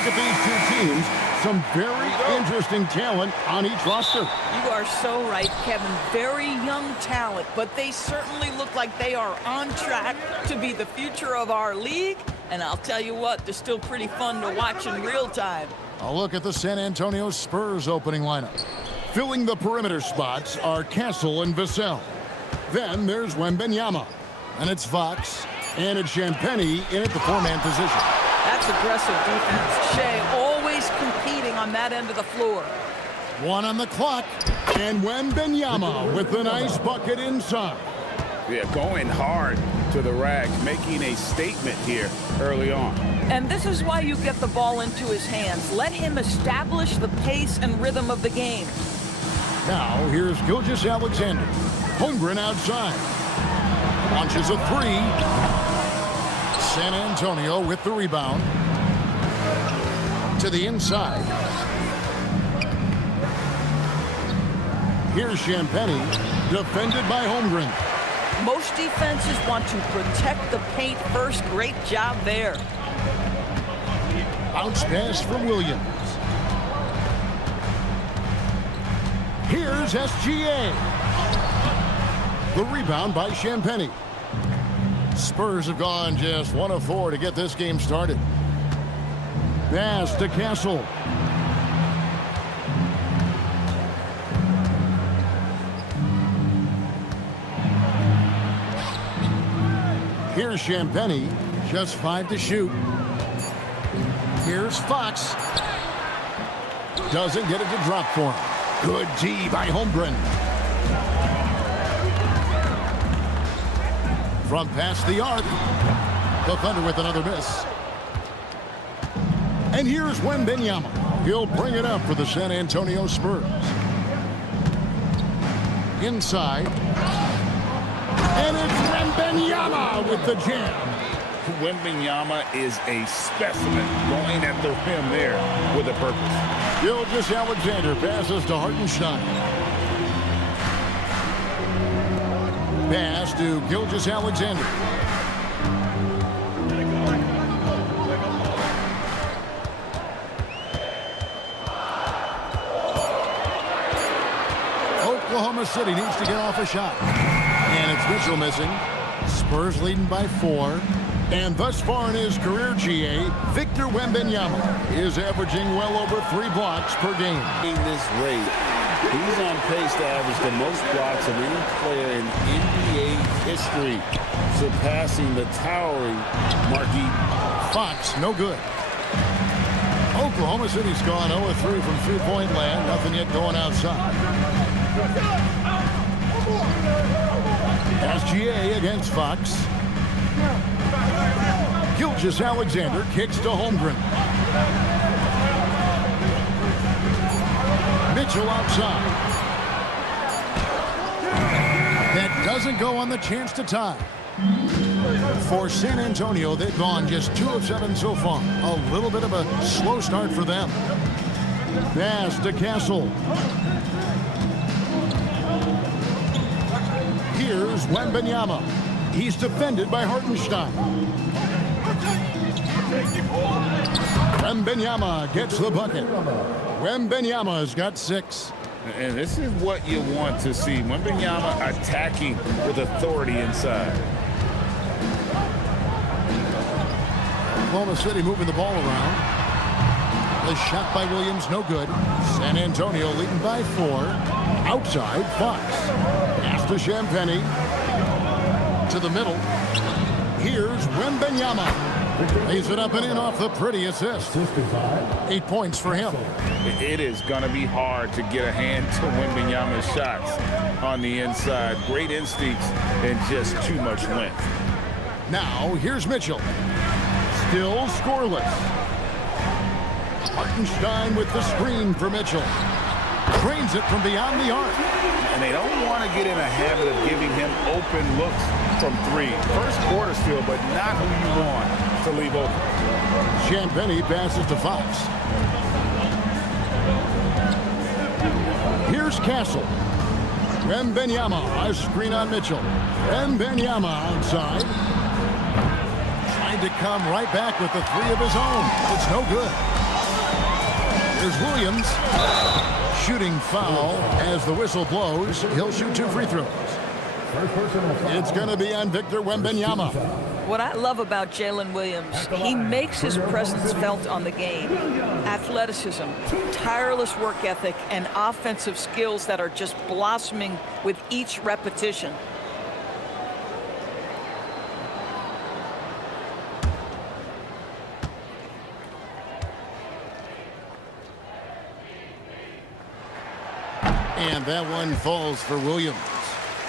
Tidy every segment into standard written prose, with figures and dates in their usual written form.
look at these two teams, some very interesting talent on each roster. You are so right, Kevin. Very young talent, but they certainly look like they are on track to be the future of our league. And I'll tell you what, they're still pretty fun to watch in real time. A look at the San Antonio Spurs opening lineup. Filling the perimeter spots are Castle and Vassell. Then there's Wembanyama. And it's Fox. And it's Champagnie in at the four-man position. That's aggressive defense. Shea always competing on that end of the floor. One on the clock. And Wembanyama with the nice bucket inside. Yeah, going hard to the rack, making a statement here early on. And this is why you get the ball into his hands. Let him establish the pace and rhythm of the game. Now, here's Gilgeous-Alexander. Holmgren outside. Launches a three. San Antonio with the rebound. To the inside. Here's Champagnie, defended by Holmgren. Most defenses want to protect the paint first. Great job there. Bounce pass from Williams. Here's SGA. The rebound by Champagnie. Spurs have gone just 1 of 4 to get this game started. Pass to Castle. Here's Champagnie, just 5 to shoot. Here's Fox. Doesn't get it to drop for him. Good D by Holmgren. From past the arc. The Thunder with another miss. And here's Wembanyama. He'll bring it up for the San Antonio Spurs. Inside. And it's Wembanyama with the jam. Wembanyama is a specimen, going at the rim there with a purpose. Gilgeous-Alexander passes to Hartenstein. Pass to Gilgeous-Alexander. Oklahoma City needs to get off a shot. And it's Mitchell missing. Spurs leading by 4. And thus far in his career, GA, Victor Wembanyama is averaging well over 3 blocks per game. In this rate, he's on pace to average the most blocks of any player in NBA history, surpassing the towering Marquis. Fox, no good. Oklahoma City's gone 0-3 from three-point land. Nothing yet going outside. SGA against Fox. Gilgeous-Alexander kicks to Holmgren. Mitchell outside. That doesn't go on the chance to tie. For San Antonio, they've gone just 2 of 7 so far. A little bit of a slow start for them. Pass to Castle. Here's Wembanyama. He's defended by Hartenstein. Wembanyama gets the bucket. Wembanyama's got 6. And this is what you want to see. Wembanyama attacking with authority inside. Oklahoma City moving the ball around. The shot by Williams, no good. San Antonio leading by 4. Outside, Fox. Pass to Champagnie. To the middle. Here's Wembanyama. Lays it up and in off the pretty assist. 8 points for him. It is going to be hard to get a hand to Wembanyama's shots on the inside. Great instincts and just too much length. Now, here's Mitchell. Still scoreless. Hartenstein with the screen for Mitchell. Drains it from beyond the arc. And they don't want to get in a habit of giving him open looks from 3. First quarter still, but not who you want to leave open. Champagnie passes to Fox. Here's Castle. Wembanyama, a screen on Mitchell. Wembanyama outside. Trying to come right back with the 3 of his own. It's no good. Here's Williams. Shooting foul as the whistle blows. He'll shoot 2 free throws. It's going to be on Victor Wembanyama. What I love about Jalen Williams, he makes his presence felt on the game. Athleticism, tireless work ethic, and offensive skills that are just blossoming with each repetition. And that one falls for Williams.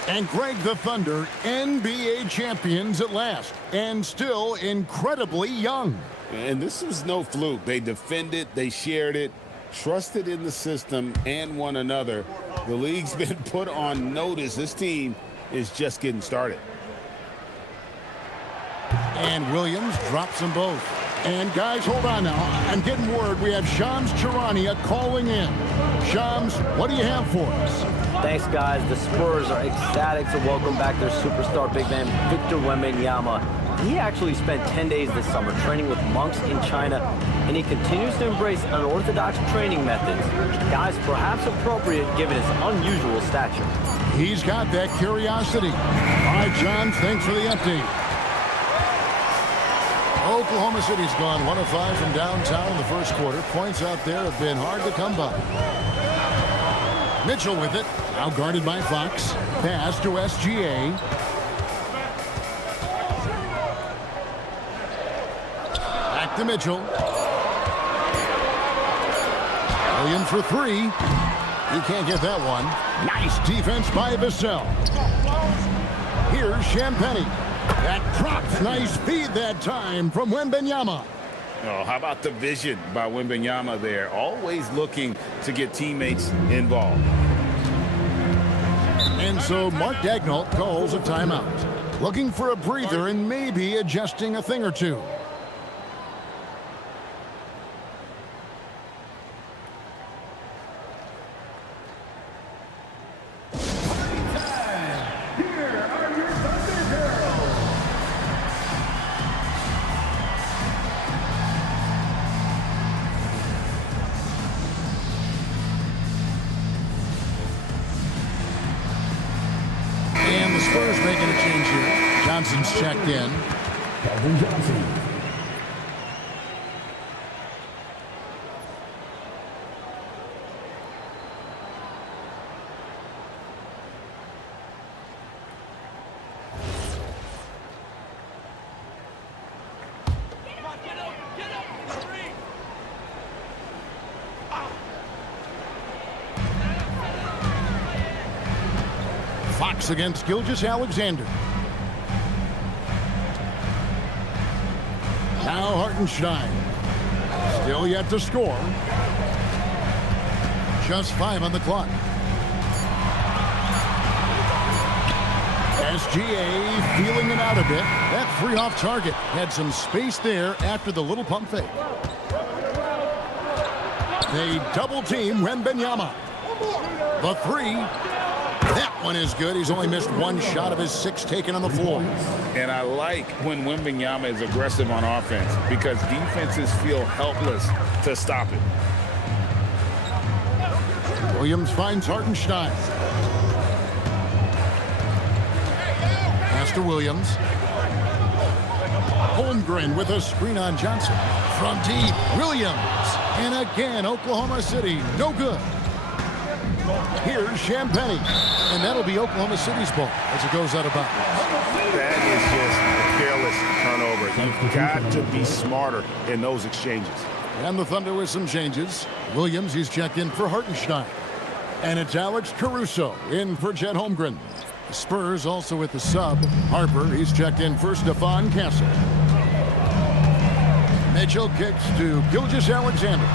And Greg, the Thunder, NBA champions at last, and still incredibly young. And this was no fluke. They defended, they shared it, trusted in the system and one another. The league's been put on notice. This team is just getting started. And Williams drops them both. And guys, hold on now. I'm getting word we have Shams Charania calling in. Shams, what do you have for us? Thanks, guys. The Spurs are ecstatic to welcome back their superstar big man, Victor Wembanyama. He actually spent 10 days this summer training with monks in China, and he continues to embrace unorthodox training methods. Guys, perhaps appropriate given his unusual stature. He's got that curiosity. All right, John, thanks for the update. Oklahoma City's gone 1 of 5 from downtown in the first quarter. Points out there have been hard to come by. Mitchell with it. Now guarded by Fox. Pass to SGA. Back to Mitchell. Williams for 3. He can't get that one. Nice defense by Vassell. Here's Champagnie. That drops. Nice feed that time from Wembanyama. Oh, how about the vision by Wembanyama there? Always looking to get teammates involved. And so Mark Daigneault calls a timeout. Looking for a breather and maybe adjusting a thing or two. And the Spurs making a change here. Johnson's checked in. Fox against Gilgeous-Alexander. Now Hartenstein. Still yet to score. Just 5 on the clock. SGA feeling it out a bit. That free off target. Had some space there after the little pump fake. They double team Wembanyama. The 3. That one is good. He's only missed 1 shot of his 6 taken on the floor. And I like when Wembanyama is aggressive on offense because defenses feel helpless to stop it. Williams finds Hartenstein. Pass to Williams. Holmgren with a screen on Johnson. From deep, Williams. And again, Oklahoma City, no good. Here's Champagnie. And that'll be Oklahoma City's ball as it goes out of bounds. That is just a careless turnover. You've got to be smarter in those exchanges. And the Thunder with some changes. Williams, he's checked in for Hartenstein. And it's Alex Caruso in for Chet Holmgren. The Spurs also with the sub. Harper, he's checked in for Stephon Castle. Mitchell kicks to Gilgeous-Alexander.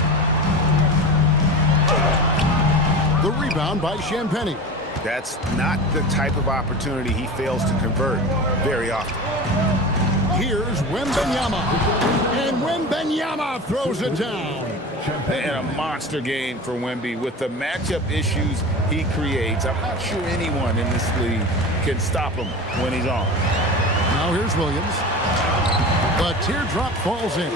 The rebound by Champagnie. That's not the type of opportunity he fails to convert very often. Here's Wembanyama. And Wembanyama throws it down. And a monster game for Wemby with the matchup issues he creates. I'm not sure anyone in this league can stop him when he's on. Now here's Williams. The teardrop falls in.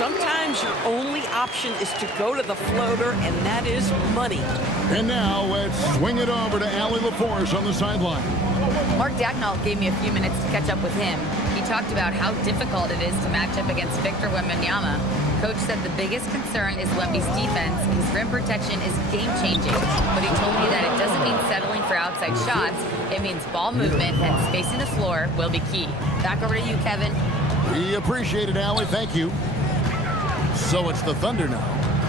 Sometimes your only option is to go to the floater, and that is money. And now let's swing it over to Allie LaForce on the sideline. Mark Dagnall gave me a few minutes to catch up with him. He talked about how difficult it is to match up against Victor Wembanyama. Coach said the biggest concern is Wemby's defense. His rim protection is game-changing, but he told me that it doesn't mean settling for outside shots. It means ball movement and spacing the floor will be key. Back over to you, Kevin. We appreciate it, Allie. Thank you. So it's the Thunder now,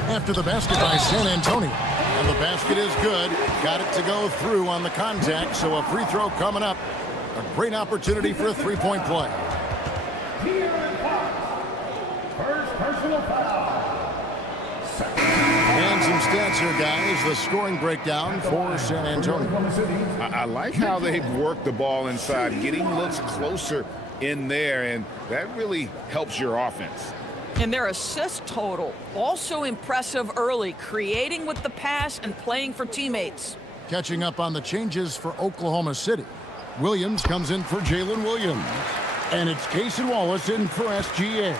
after the basket by San Antonio. And the basket is good. Got it to go through on the contact, so a free throw coming up. A great opportunity for a three-point play. First personal foul. And some stats here, guys. The scoring breakdown for San Antonio. I like how they've worked the ball inside, getting looks closer in there, and that really helps your offense. And their assist total, also impressive early, creating with the pass and playing for teammates. Catching up on the changes for Oklahoma City. Williams comes in for Jalen Williams. And it's Cason Wallace in for SGA.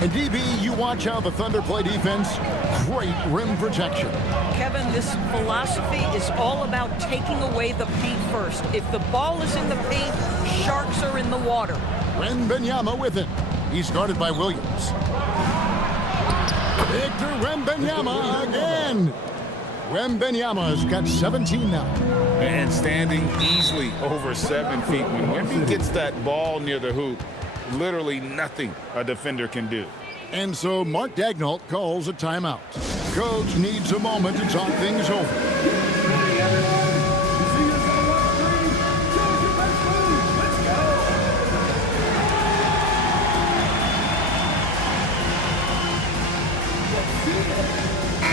And DB, you watch how the Thunder play defense. Great rim protection. Kevin, this philosophy is all about taking away the paint first. If the ball is in the paint, sharks are in the water. Wembanyama with it. He's guarded by Williams. Victor Wembanyama again. Wembanyama has got 17 now. And standing easily over 7 feet. When Wemby gets that ball near the hoop, literally nothing a defender can do. And so Mark Dagnall calls a timeout. Coach needs a moment to talk things over.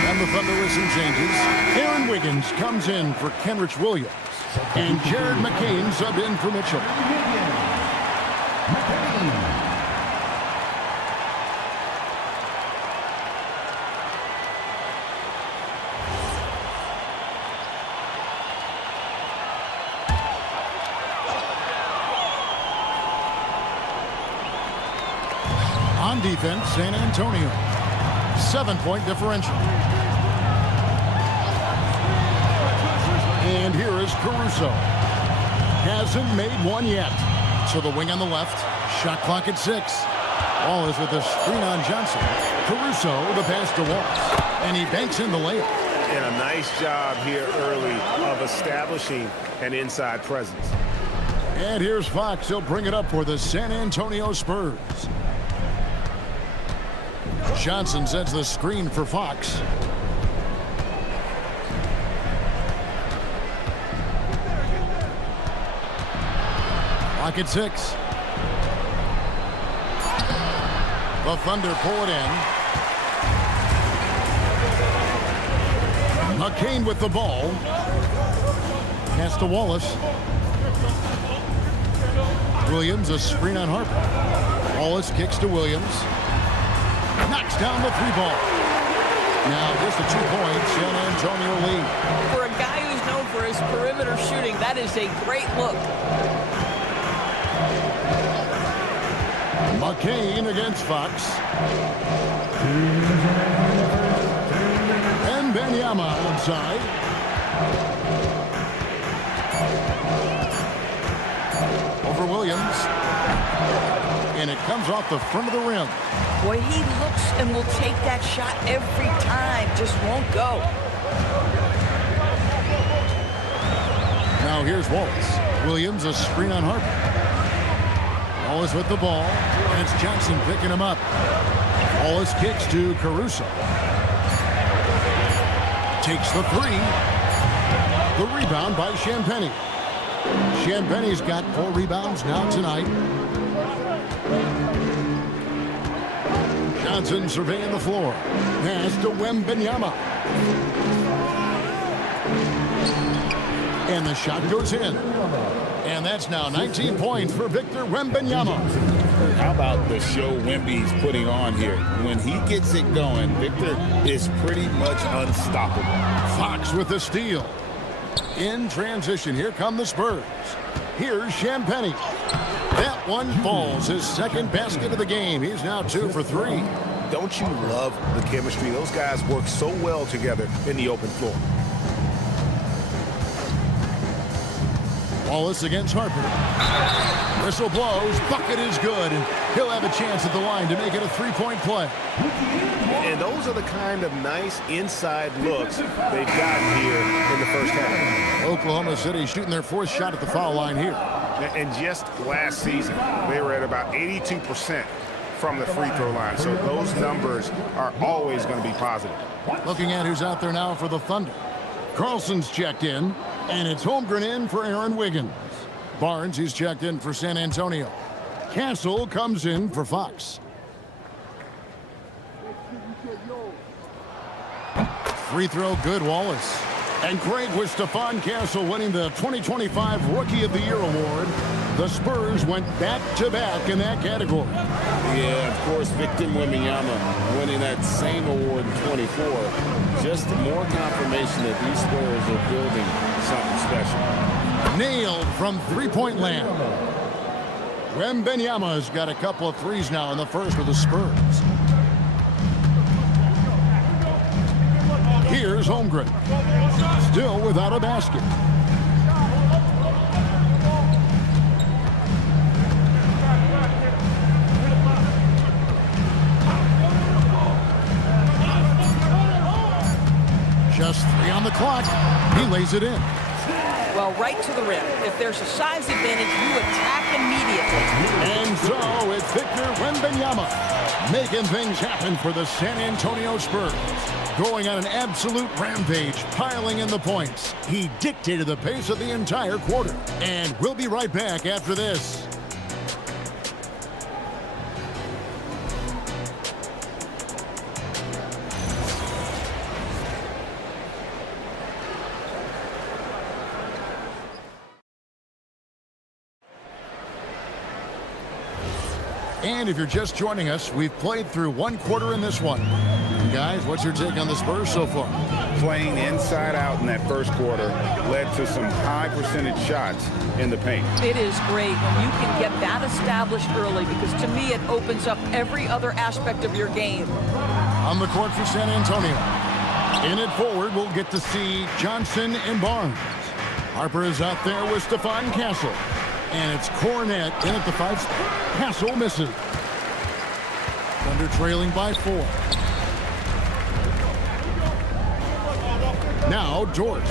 And the Thunder with some changes. Aaron Wiggins comes in for Kenrich Williams. And Jared McCain subbed in for Mitchell. On defense, San Antonio. 7-point differential. And here is Caruso. Hasn't made one yet. So the wing on the left. Shot clock at 6. Wallace with a screen on Johnson. Caruso the pass to Wallace. And he banks in the layup. And a nice job here early of establishing an inside presence. And here's Fox. He'll bring it up for the San Antonio Spurs. Johnson sets the screen for Fox. Clock at 6. The Thunder pull it in. McCain with the ball. Pass to Wallace. Williams, a screen on Harper. Wallace kicks to Williams. Knocks down the 3-ball. Now just a 2-point San Antonio lead. For a guy who's known for his perimeter shooting, that is a great look. McCain against Fox. And Wembanyama outside. Over Williams. And it comes off the front of the rim. Boy, he looks and will take that shot every time. Just won't go. Now here's Wallace. Williams, a screen on Harper. Wallace with the ball. And it's Johnson picking him up. Wallace kicks to Caruso. Takes the 3. The rebound by Champagnie. Champagnie's got 4 rebounds now tonight. Johnson surveying the floor. Pass to Wembanyama. And the shot goes in. And that's now 19 points for Victor Wembanyama. How about the show Wemby's putting on here? When he gets it going, Victor is pretty much unstoppable. Fox with the steal. In transition, here come the Spurs. Here's Champagnie. That one falls, his second basket of the game. He's now 2 for 3. Don't you love the chemistry? Those guys work so well together in the open floor. Wallace against Harper. Whistle blows. Bucket is good. And he'll have a chance at the line to make it a three-point play. And those are the kind of nice inside looks they've gotten here in the first half. Oklahoma City shooting their fourth shot at the foul line here. And just last season, they were at about 82% from the free throw line. So those numbers are always going to be positive. Looking at who's out there now for the Thunder. Carlson's checked in, and it's Holmgren in for Aaron Wiggins. Barnes, he's checked in for San Antonio. Castle comes in for Fox. Free throw good, Wallace. And Craig with Stephon Castle winning the 2025 Rookie of the Year award. The Spurs went back-to-back in that category. Yeah, of course, Victor Wembanyama winning that same award in 24. Just more confirmation that these Spurs are building something special. Nailed from three-point land. Wembanyama's got a couple of threes now in the first with the Spurs. Here's Holmgren. Still without a basket. Just 3 on the clock. He lays it in. Well, right to the rim. If there's a size advantage, you attack immediately. And so it's Victor Wembanyama making things happen for the San Antonio Spurs. Going on an absolute rampage, piling in the points. He dictated the pace of the entire quarter. And we'll be right back after this. And if you're just joining us, we've played through one quarter in this one. Guys, what's your take on the Spurs so far? Playing inside out in that first quarter led to some high percentage shots in the paint. It is great when you can get that established early because to me it opens up every other aspect of your game. On the court for San Antonio. In it forward, we'll get to see Johnson and Barnes. Harper is out there with Stephon Castle. And it's Cornette in at the 5 spot. Castle misses. Thunder trailing by 4. Now George.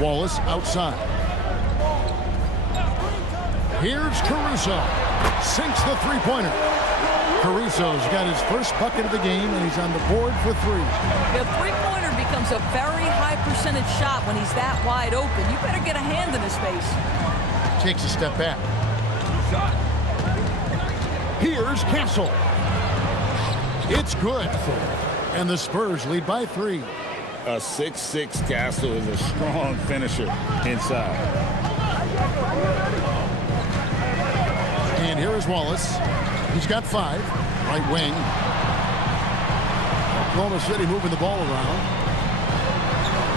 Wallace outside. Here's Caruso. Sinks the three-pointer. Caruso's got his first bucket of the game, and he's on the board for 3. The three-pointer becomes a very high percentage shot when he's that wide open. You better get a hand in his face. Takes a step back. Here's Castle. It's good. And the Spurs lead by 3. A 6'6" Castle is a strong finisher inside. And here is Wallace. He's got 5. Right wing. Oklahoma City moving the ball around.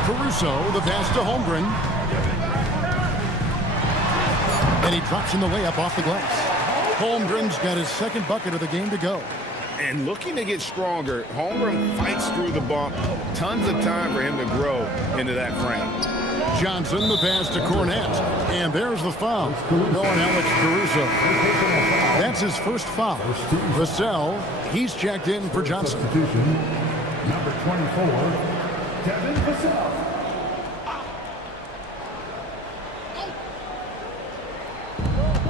Caruso, the pass to Holmgren. And he drops in the layup off the glass. Holmgren's got his second bucket of the game to go. And looking to get stronger, Holmgren fights through the bump. Tons of time for him to grow into that frame. Johnson, the pass to Cornette. And there's the foul. Going Alex Caruso. That's his first foul. Vassell, he's checked in for Johnson. Number 24, Devin Vassell.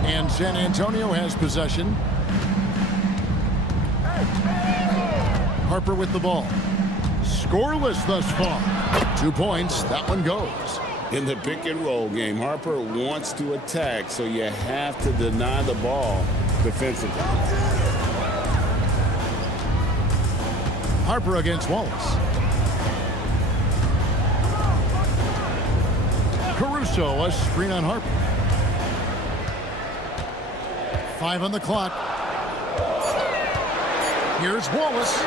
And San Antonio has possession. Harper with the ball. Scoreless thus far. 2 points. That one goes. In the pick and roll game, Harper wants to attack, so you have to deny the ball defensively. Harper against Wallace. Caruso, a screen on Harper. 5 on the clock. Here's Wallace.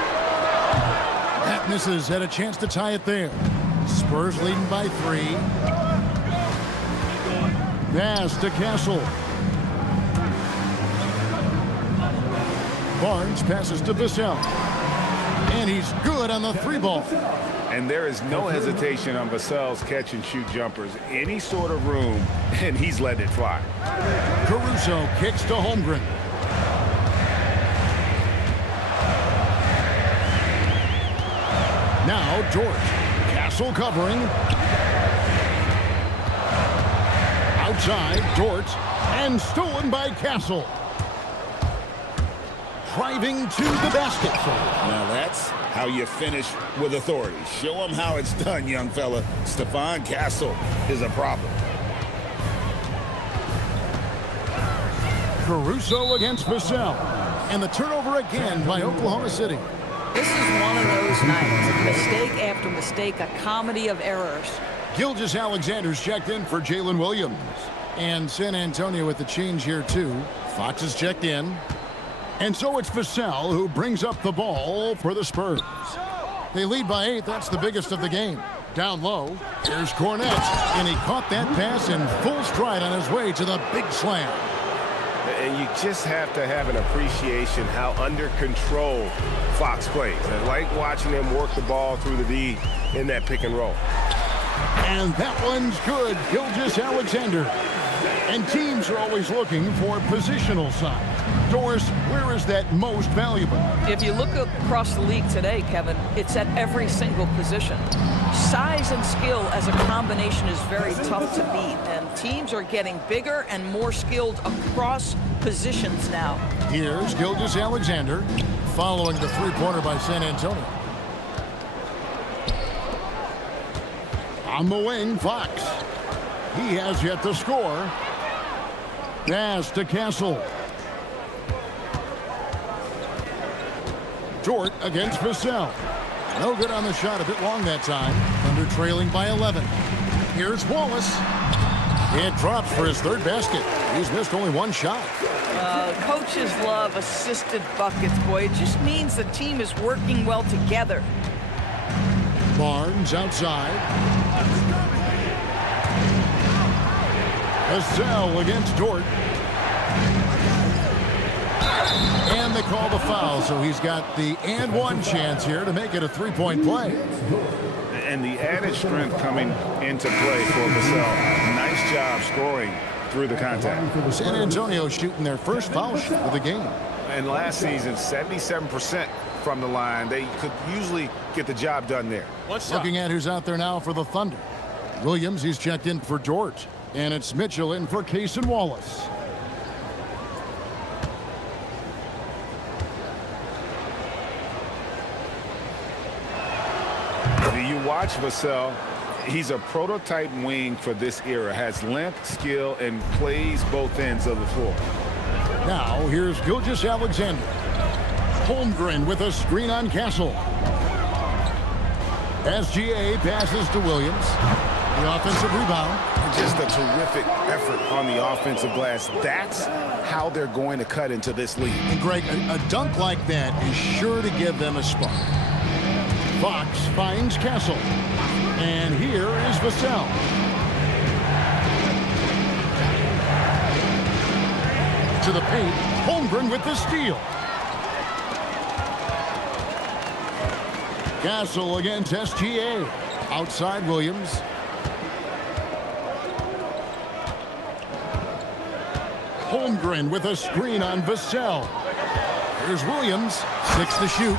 That misses. Had a chance to tie it there. Spurs leading by 3. Pass to Castle. Barnes passes to Vassell. And he's good on the 3-ball. And there is no hesitation on Vassell's catch-and-shoot jumpers. Any sort of room, and he's letting it fly. Caruso kicks to Holmgren. Now Dort. Castle covering. Outside, Dort. And stolen by Castle. Driving to the basket. Now that's how you finish with authority. Show them how it's done, young fella. Stephon Castle is a problem. Caruso against Vassell. And the turnover again by Oklahoma City. This is one of those nights. Mistake after mistake, a comedy of errors. Gilgeous-Alexander's checked in for Jalen Williams. And San Antonio with the change here, too. Fox is checked in. And so it's Vassell who brings up the ball for the Spurs. They lead by 8. That's the biggest of the game. Down low, here's Cornette. And he caught that pass in full stride on his way to the big slam. And you just have to have an appreciation how under control Fox plays. I like watching him work the ball through the D in that pick and roll. And that one's good, Gilgeous-Alexander. And teams are always looking for positional size. Doris, where is that most valuable? If you look across the league today, Kevin, it's at every single position. Size and skill as a combination is very tough to beat, and teams are getting bigger and more skilled across positions now. Here's Gilgeous-Alexander following the three-pointer by San Antonio. On the wing, Fox. He has yet to score. Pass to Castle. Dort against Vassell. No good on the shot, a bit long that time. Thunder trailing by 11. Here's Wallace. It drops for his third basket. He's missed only one shot. Coaches love assisted buckets, boy. It just means the team is working well together. Barnes outside. Vassell against Dort. And they call the foul, so he's got the and one chance here to make it a three-point play. And the added strength coming into play for Vassell. Nice job scoring through the contact. San Antonio shooting their first foul shot of the game. And last season, 77% from the line. They could usually get the job done there. Looking at who's out there now for the Thunder. Williams, he's checked in for Dort. And it's Mitchell in for Case and Wallace. You watch Vassell, he's a prototype wing for this era. Has length, skill, and plays both ends of the floor. Now, here's Gilgeous-Alexander. Holmgren with a screen on Castle. SGA passes to Williams. The offensive rebound. Just a terrific effort on the offensive glass. That's how they're going to cut into this league. And Greg, a dunk like that is sure to give them a spark. Fox finds Castle. And here is Vassell. To the paint. Holmgren with the steal. Castle against SGA. Outside Williams. Holmgren with a screen on Vassell. Here's Williams. 6 to shoot.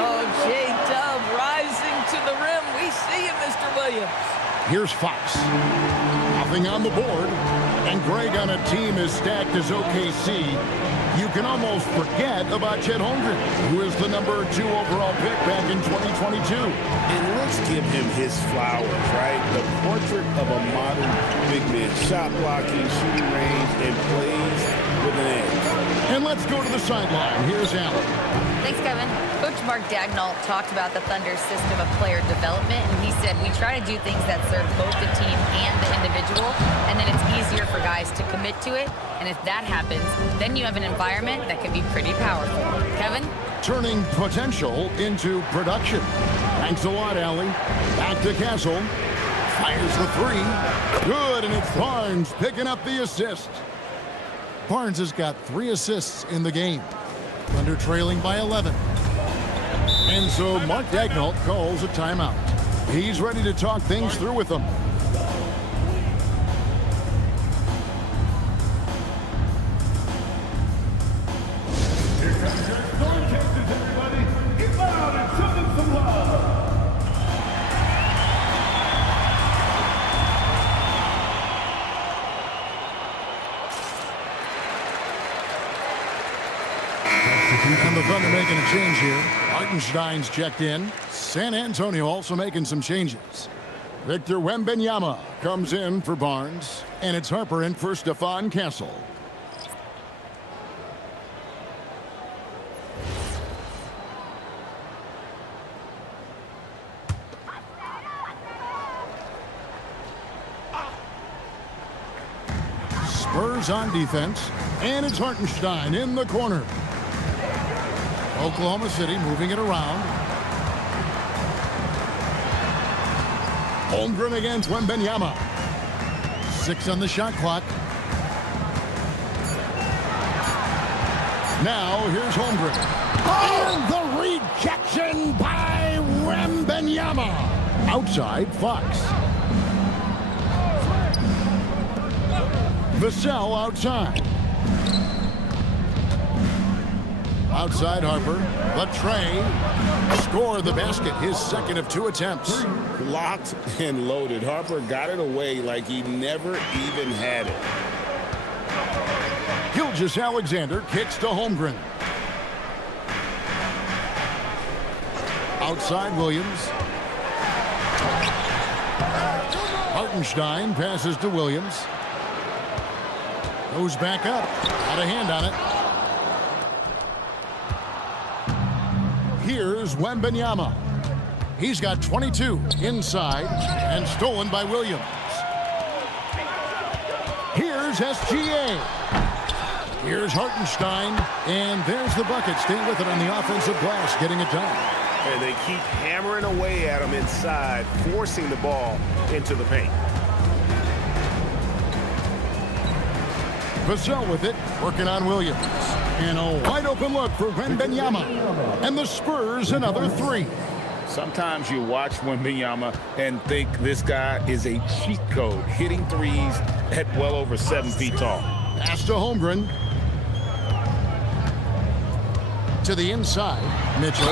Oh, J-Dub rising to the rim. We see you, Mr. Williams. Here's Fox. Nothing on the board. And Greg, on a team as stacked as OKC, you can almost forget about Chet Holmgren, who is the number 2 overall pick back in 2022. And let's give him his flowers, right? The portrait of a modern big man. Shot blocking, shooting range, and plays with an edge. And let's go to the sideline. Here's Allen. Thanks, Kevin. Coach Mark Dagnall talked about the Thunder's system of player development, and he said, we try to do things that serve both the team and the individual, and then it's easier for guys to commit to it. And if that happens, then you have an environment that can be pretty powerful. Kevin? Turning potential into production. Thanks a lot, Allie. Back to Castle. Fires the 3. Good, and it's Barnes picking up the assist. Barnes has got 3 assists in the game. Thunder trailing by 11. And so Mark Daignault calls a timeout. He's ready to talk things through with them. Here comes your storm chasers, everybody. Get loud and show them some love. And the Thunder making a change here. Hartenstein's checked in. San Antonio also making some changes. Victor Wembanyama comes in for Barnes. And it's Harper in for Stephon Castle. Spurs on defense. And it's Hartenstein in the corner. Oklahoma City moving it around. Holmgren against Wembanyama. 6 on the shot clock. Now here's Holmgren. And the rejection by Wembanyama. Outside Fox. Vassell outside. Outside Harper, the tray, score the basket, his second of 2 attempts. Locked and loaded. Harper got it away like he never even had it. Gilgeous-Alexander kicks to Holmgren. Outside Williams. Hartenstein passes to Williams. Goes back up, got a hand on it. Here's Wembanyama. He's got 22 inside and stolen by Williams. Here's SGA. Here's Hartenstein, and there's the bucket. Stay with it on the offensive glass, getting it done. And they keep hammering away at him inside, forcing the ball into the paint. Vassell with it, working on Williams. And a wide open look for Wembanyama. And the Spurs another 3. Sometimes you watch Wembanyama and think this guy is a cheat code, hitting threes at well over 7 feet tall. Pass to Holmgren. To the inside, Mitchell.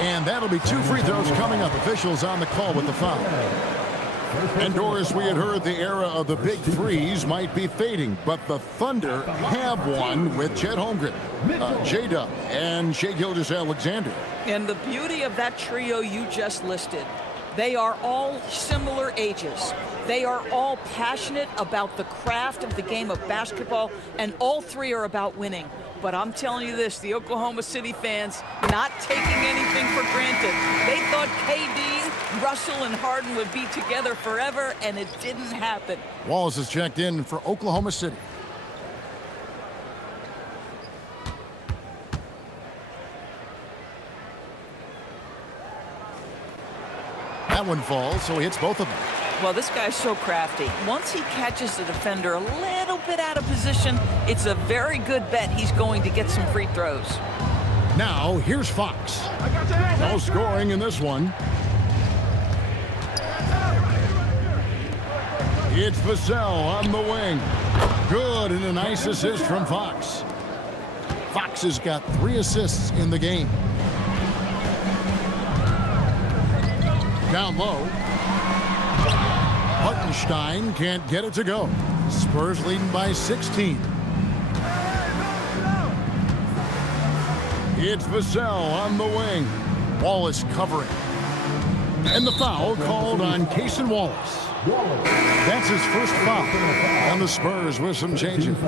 And that'll be 2 free throws coming up. Officials on the call with the foul. And Doris, we had heard the era of the big threes might be fading, but the Thunder have one with Chet Holmgren, J-Dub, and Shai Gilgeous-Alexander. And the beauty of that trio you just listed, they are all similar ages. They are all passionate about the craft of the game of basketball, and all 3 are about winning. But I'm telling you this, the Oklahoma City fans not taking anything for granted. They thought KD, Russell, and Harden would be together forever, and it didn't happen. Wallace is checked in for Oklahoma City. That one falls, so he hits both of them. Well, this guy's so crafty. Once he catches the defender a little bit out of position, it's a very good bet he's going to get some free throws. Now, here's Fox. No scoring in this one. It's Vassell on the wing. Good, and a nice assist from Fox. Fox has got 3 assists in the game. Down low. Hartenstein can't get it to go. Spurs leading by 16. It's Vassell on the wing. Wallace covering. And the foul called on Cason Wallace. That's his first foul. And the Spurs with some changes.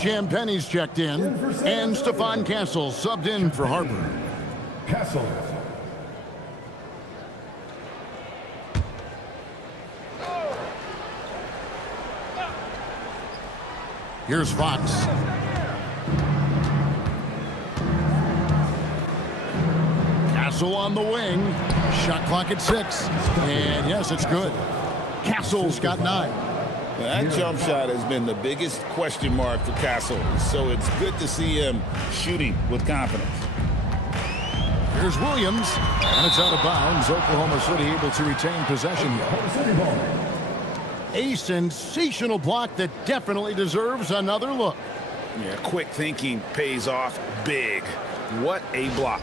Champagne's checked in. And Stephon Castle subbed in for Harper. Castle. Here's Fox. Castle on the wing. Shot clock at 6. And yes, it's good. Castle's got 9. That jump shot has been the biggest question mark for Castle, so it's good to see him shooting with confidence. Here's Williams, and it's out of bounds. Oklahoma City able to retain possession here. A sensational block that definitely deserves another look. Yeah, quick thinking pays off big. What a block.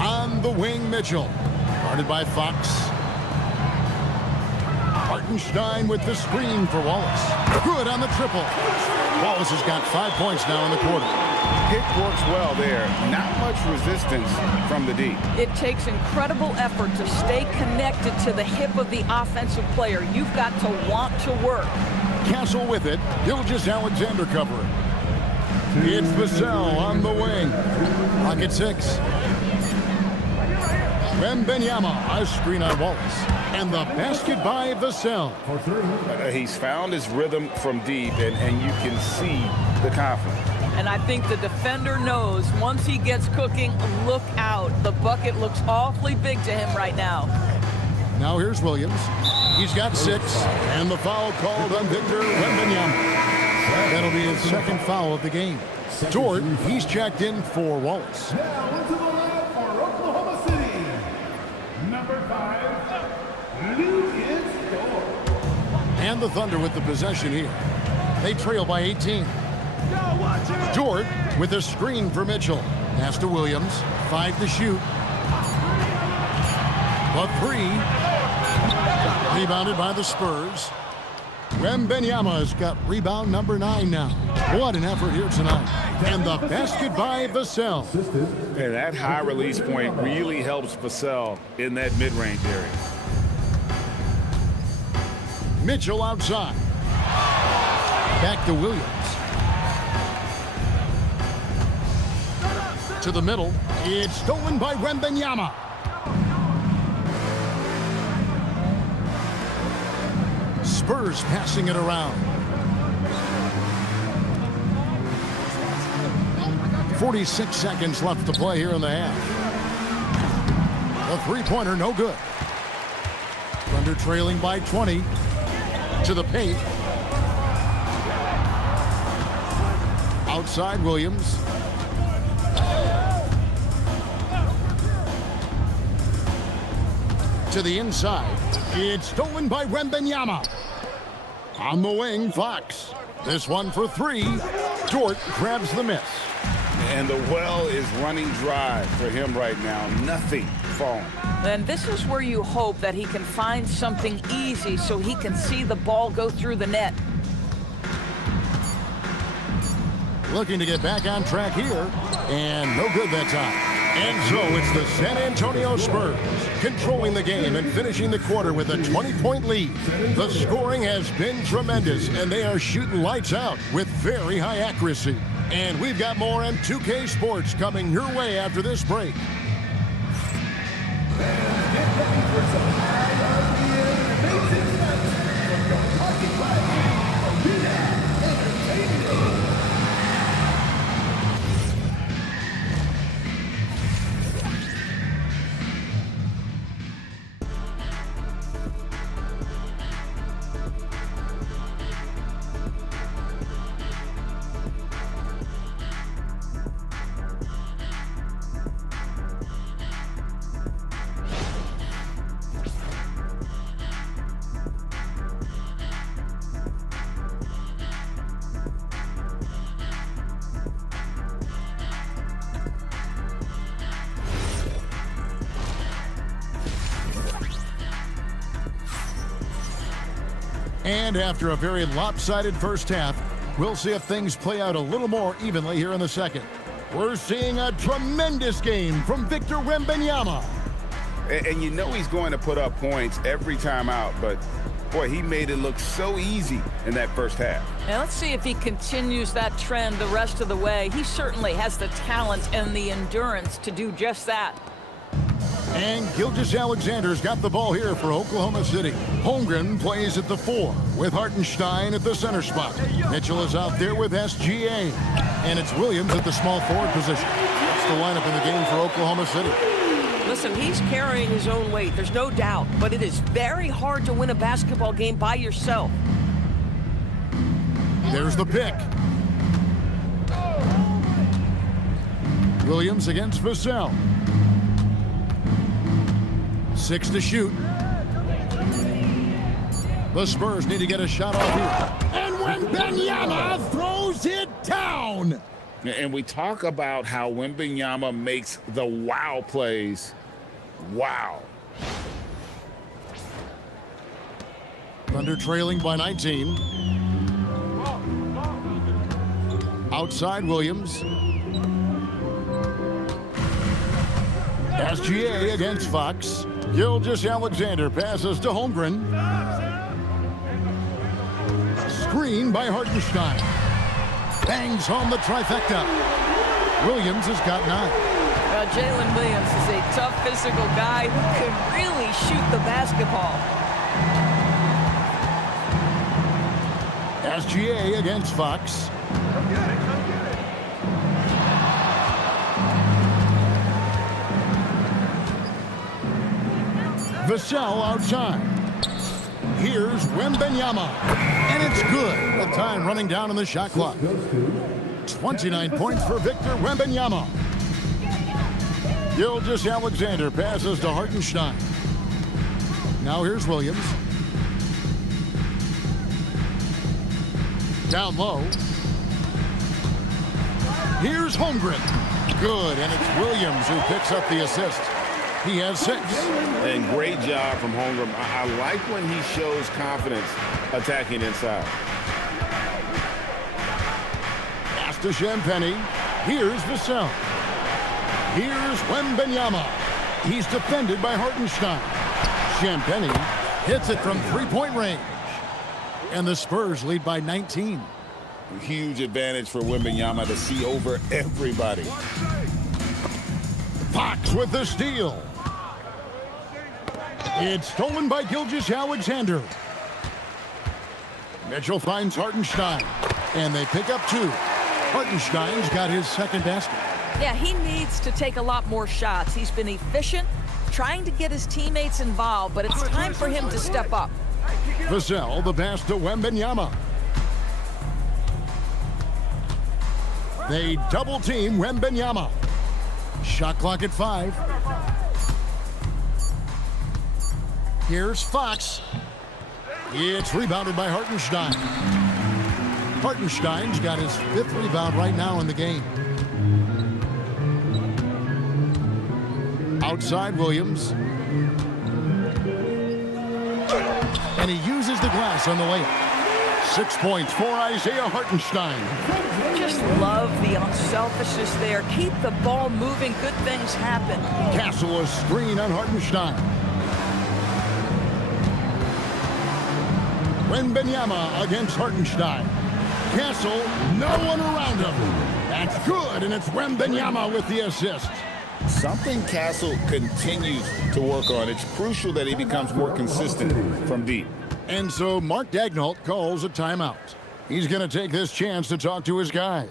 On the wing, Mitchell. Guarded by Fox. Hartenstein with the screen for Wallace. Good on the triple. Wallace has got 5 points now in the quarter. Pick works well there. Not much resistance from the D. It takes incredible effort to stay connected to the hip of the offensive player. You've got to want to work. Castle with it. Gilgeous Alexander covering. It's Vassell on the wing. Pocket 6. Wembanyama, a screen on Wallace. And the basket by Vassell. He's found his rhythm from deep, and you can see the confidence. And I think the defender knows once he gets cooking, look out. The bucket looks awfully big to him right now. Now here's Williams. He's got 6. And the foul called on Victor Wembanyama. That'll be his second foul of the game. Dort, he's checked in for Wallace. Now into the line for Oklahoma City. Number 5, Lucas Dort. And the Thunder with the possession here. They trail by 18. Dort with a screen for Mitchell. Pass to Williams. 5 to shoot. A 3. Rebounded by the Spurs. Wembanyama's got rebound number 9 now. What an effort here tonight. And the basket by Vassell. And that high release point really helps Vassell in that mid-range area. Mitchell outside. Back to Williams. To the middle. It's stolen by Wembanyama. Spurs passing it around. 46 seconds left to play here in the half. The three-pointer no good. Thunder trailing by 20. To the paint. Outside Williams. To the inside. It's stolen by Wembanyama. On the wing, Fox. This one for 3. Dort grabs the miss. And the well is running dry for him right now. Nothing falling. And this is where you hope that he can find something easy so he can see the ball go through the net. Looking to get back on track here. And no good that time. And so it's the San Antonio Spurs controlling the game and finishing the quarter with a 20-point lead. The scoring has been tremendous, and they are shooting lights out with very high accuracy. And we've got more M2K Sports coming your way after this break. And after a very lopsided first half, we'll see if things play out a little more evenly here in the second. We're seeing a tremendous game from Victor Wembanyama. And you know he's going to put up points every time out, but boy, he made it look so easy in that first half. And let's see if he continues that trend the rest of the way. He certainly has the talent and the endurance to do just that. And Gilgeous-Alexander's got the ball here for Oklahoma City. Holmgren plays at the 4 with Hartenstein at the center spot. Mitchell is out there with SGA. And it's Williams at the small forward position. That's the lineup in the game for Oklahoma City. Listen, he's carrying his own weight, there's no doubt. But it is very hard to win a basketball game by yourself. There's the pick. Williams against Vassell. 6 to shoot. The Spurs need to get a shot off here. And Wembanyama throws it down. And we talk about how Wembanyama makes the wow plays. Wow. Thunder trailing by 19. Outside Williams. SGA against Fox. Gilgeous-Alexander passes to Holmgren. Screen by Hartenstein. Bangs home the trifecta. Williams has got 9. Well, Jalen Williams is a tough physical guy who can really shoot the basketball. SGA against Fox. Vassell outside. Here's Wembanyama. And it's good. The time running down on the shot clock. 29 points for Victor Wembanyama. Gilgeous-Alexander passes to Hartenstein. Now here's Williams. Down low. Here's Holmgren. Good, and it's Williams who picks up the assist. He has 6. And great job from Holmgren. I like when he shows confidence attacking inside. Pass to Champagnie. Here's Vassell. Here's Wembanyama. He's defended by Hartenstein. Champagnie hits it from 3-point range. And the Spurs lead by 19. Huge advantage for Wembanyama to see over everybody. Fox with the steal. It's stolen by Gilgeous-Alexander. Mitchell finds Hartenstein. And they pick up 2. Hartenstein's got his second basket. Yeah, he needs to take a lot more shots. He's been efficient, trying to get his teammates involved, but it's time for him to step up. Vassell, the pass to Wembanyama. They double team Wembanyama. Shot clock at 5. Here's Fox. It's rebounded by Hartenstein. Hartenstein's got his 5th rebound right now in the game. Outside Williams. And he uses the glass on the layup. 6 points for Isaiah Hartenstein. Just love the unselfishness there. Keep the ball moving. Good things happen. Castle a screen on Hartenstein. Wembanyama against Hartenstein. Castle, no one around him. That's good, and it's Wembanyama with the assist. Something Castle continues to work on. It's crucial that he becomes more consistent from deep. And so Mark Daigneault calls a timeout. He's going to take this chance to talk to his guys.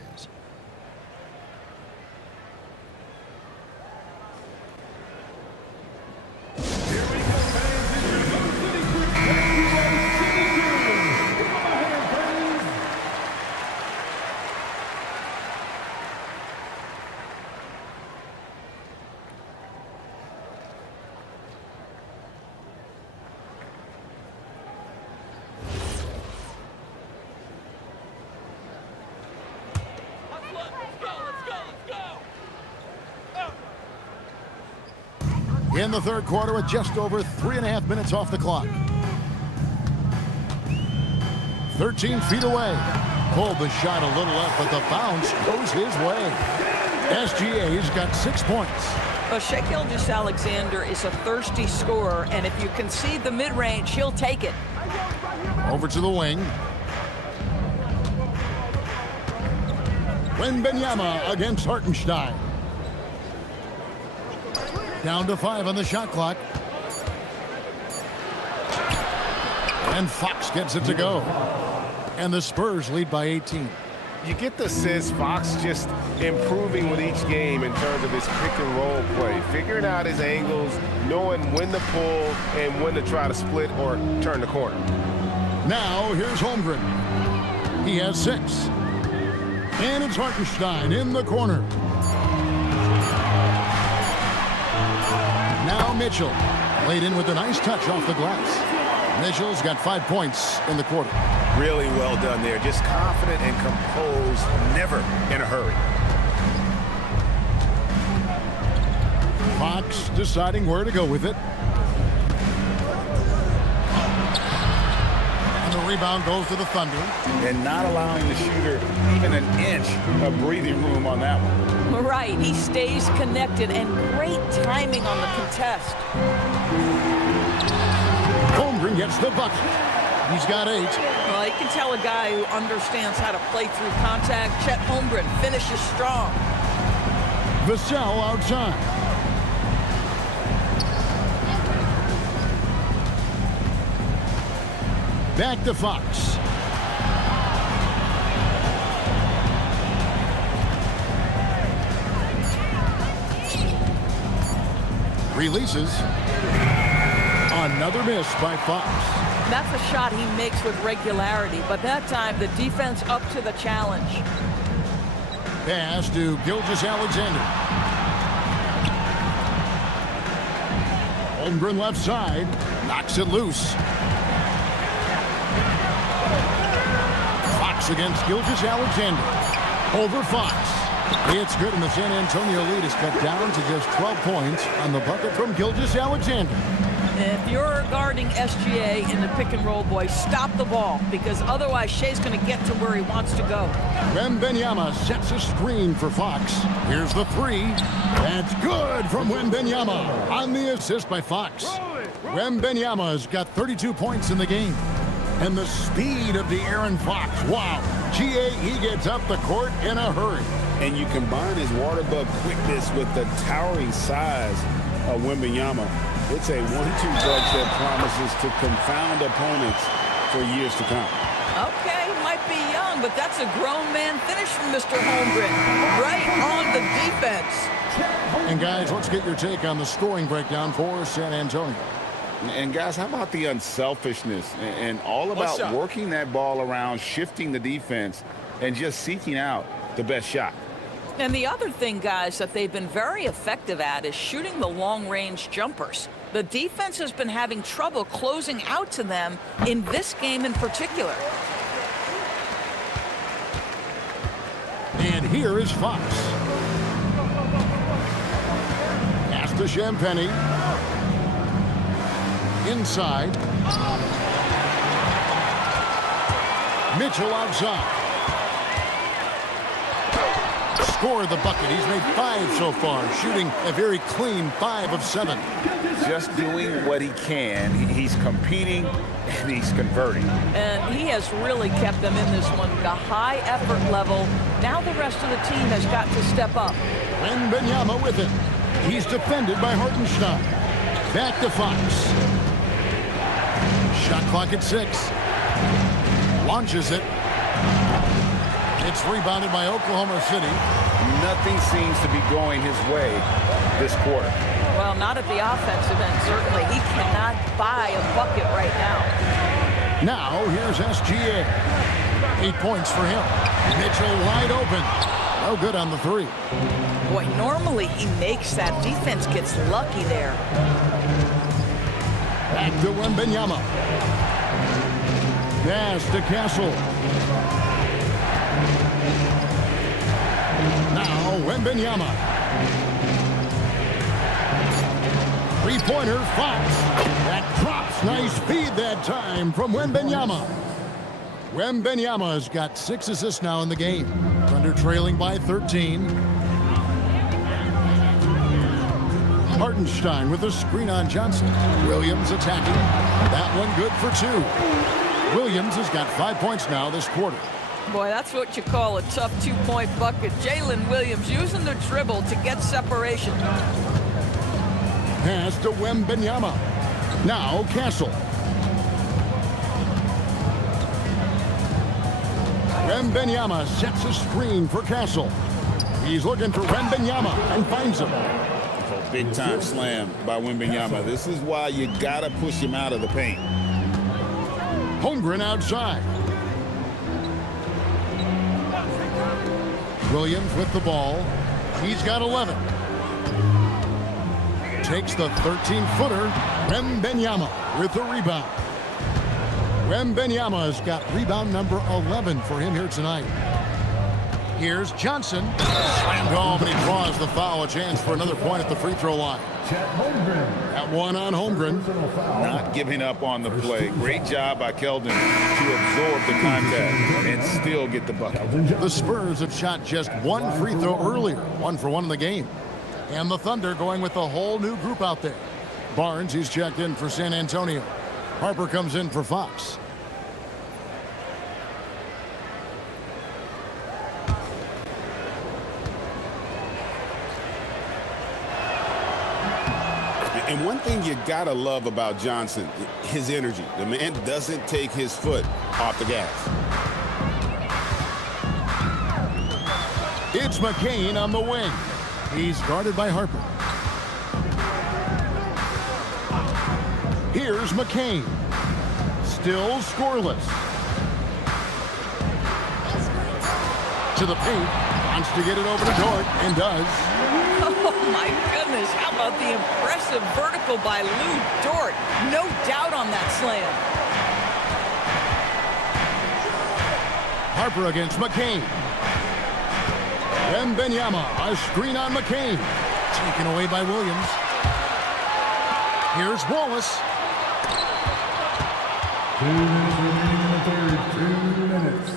In the third quarter with just over 3.5 minutes off the clock. 13 feet away. Pulled the shot a little up, but the bounce goes his way. SGA's got 6 points. Well, Shai Gilgeous-Alexander is a thirsty scorer, and if you concede the mid-range, he'll take it. Over to the wing. Wembanyama against Hartenstein. Down to 5 on the shot clock. And Fox gets it to go. And the Spurs lead by 18. You get the sense Fox just improving with each game in terms of his pick and roll play, figuring out his angles, knowing when to pull and when to try to split or turn the corner. Now here's Holmgren. He has 6. And it's Hartenstein in the corner. Now Mitchell laid in with a nice touch off the glass. Mitchell's got 5 points in the quarter. Really well done there. Just confident and composed, never in a hurry. Fox deciding where to go with it. And the rebound goes to the Thunder. And not allowing the shooter even an inch of breathing room on that one. Right, he stays connected, and great timing on the contest. Holmgren gets the bucket. He's got 8. Well, you can tell a guy who understands how to play through contact. Chet Holmgren finishes strong. Vassell outside. Back to Fox. Releases. Another miss by Fox. That's a shot he makes with regularity, but that time the defense up to the challenge. Pass to Gilgeous-Alexander. Holmgren left side. Knocks it loose. Fox against Gilgeous-Alexander. Over Fox. It's good, and the San Antonio lead is cut down to just 12 points on the bucket from Gilgeous-Alexander. If you're guarding SGA in the pick and roll, boys, stop the ball, because otherwise Shea's going to get to where he wants to go. Wembanyama sets a screen for Fox. Here's the 3. That's good from Wembanyama on the assist by Fox. Wembanyama's got 32 points in the game. And the speed of the Aaron Fox. Wow. He gets up the court in a hurry. And you combine his water bug quickness with the towering size of Wembanyama. It's a 1-2 punch that promises to confound opponents for years to come. Okay, might be young, but that's a grown man finish from Mr. Holmgren. Right on the defense. And guys, let's get your take on the scoring breakdown for San Antonio. And guys, how about the unselfishness and all about working that ball around, shifting the defense, and just seeking out the best shot. And the other thing, guys, that they've been very effective at is shooting the long-range jumpers. The defense has been having trouble closing out to them in this game in particular. And here is Fox. Pass to Champagny. Inside. Mitchell outside. Score the bucket. He's made 5 so far, shooting a very clean 5 of 7. Just doing what he can. He's competing and he's converting. And he has really kept them in this one. The high effort level. Now the rest of the team has got to step up. Wembanyama with it. He's defended by Hartenstein. Back to Fox. Shot clock at 6. Launches it. It's rebounded by Oklahoma City. Nothing seems to be going his way this quarter. Well, not at the offensive end, certainly. He cannot buy a bucket right now. Now, here's SGA. 8 points for him. Mitchell wide open. No good on the 3. Boy, normally he makes that. Defense gets lucky there. Back to Wembanyama. Pass to Castle. Now Wembanyama. 3-pointer, Fox. That drops. Nice feed that time from Wembanyama. Wembanyama's got 6 assists now in the game. Thunder trailing by 13. Hartenstein with a screen on Johnson. Williams attacking. That one good for 2. Williams has got 5 points now this quarter. Boy, that's what you call a tough 2-point bucket. Jalen Williams using the dribble to get separation. Pass to Wembenyama. Now Castle. Wembenyama sets a screen for Castle. He's looking for Wembenyama and finds him. Big time slam by Wembenyama. This is why you gotta push him out of the paint. Holmgren outside. Williams with the ball. He's got 11. Takes the 13-footer. Wembenyama with the rebound. Wembenyama's got rebound number 11 for him here tonight. Here's Johnson. Slammed home, and he draws the foul. A chance for another point at the free throw line. That one on Holmgren. Not giving up on the play. Great job by Keldon to absorb the contact and still get the bucket. The Spurs have shot just one free throw earlier. 1 for 1 in the game. And the Thunder going with a whole new group out there. Barnes, he's checked in for San Antonio. Harper comes in for Fox. And one thing you gotta love about Johnson, his energy. The man doesn't take his foot off the gas. It's McCain on the wing. He's guarded by Harper. Here's McCain. Still scoreless. To the paint. Wants to get it over to Dort and does. Oh, my goodness. How about the impressive vertical by Lou Dort? No doubt on that slam. Harper against McCain. Wembenyama, a screen on McCain. Taken away by Williams. Here's Wallace. 2 minutes remaining in the third. 2 minutes.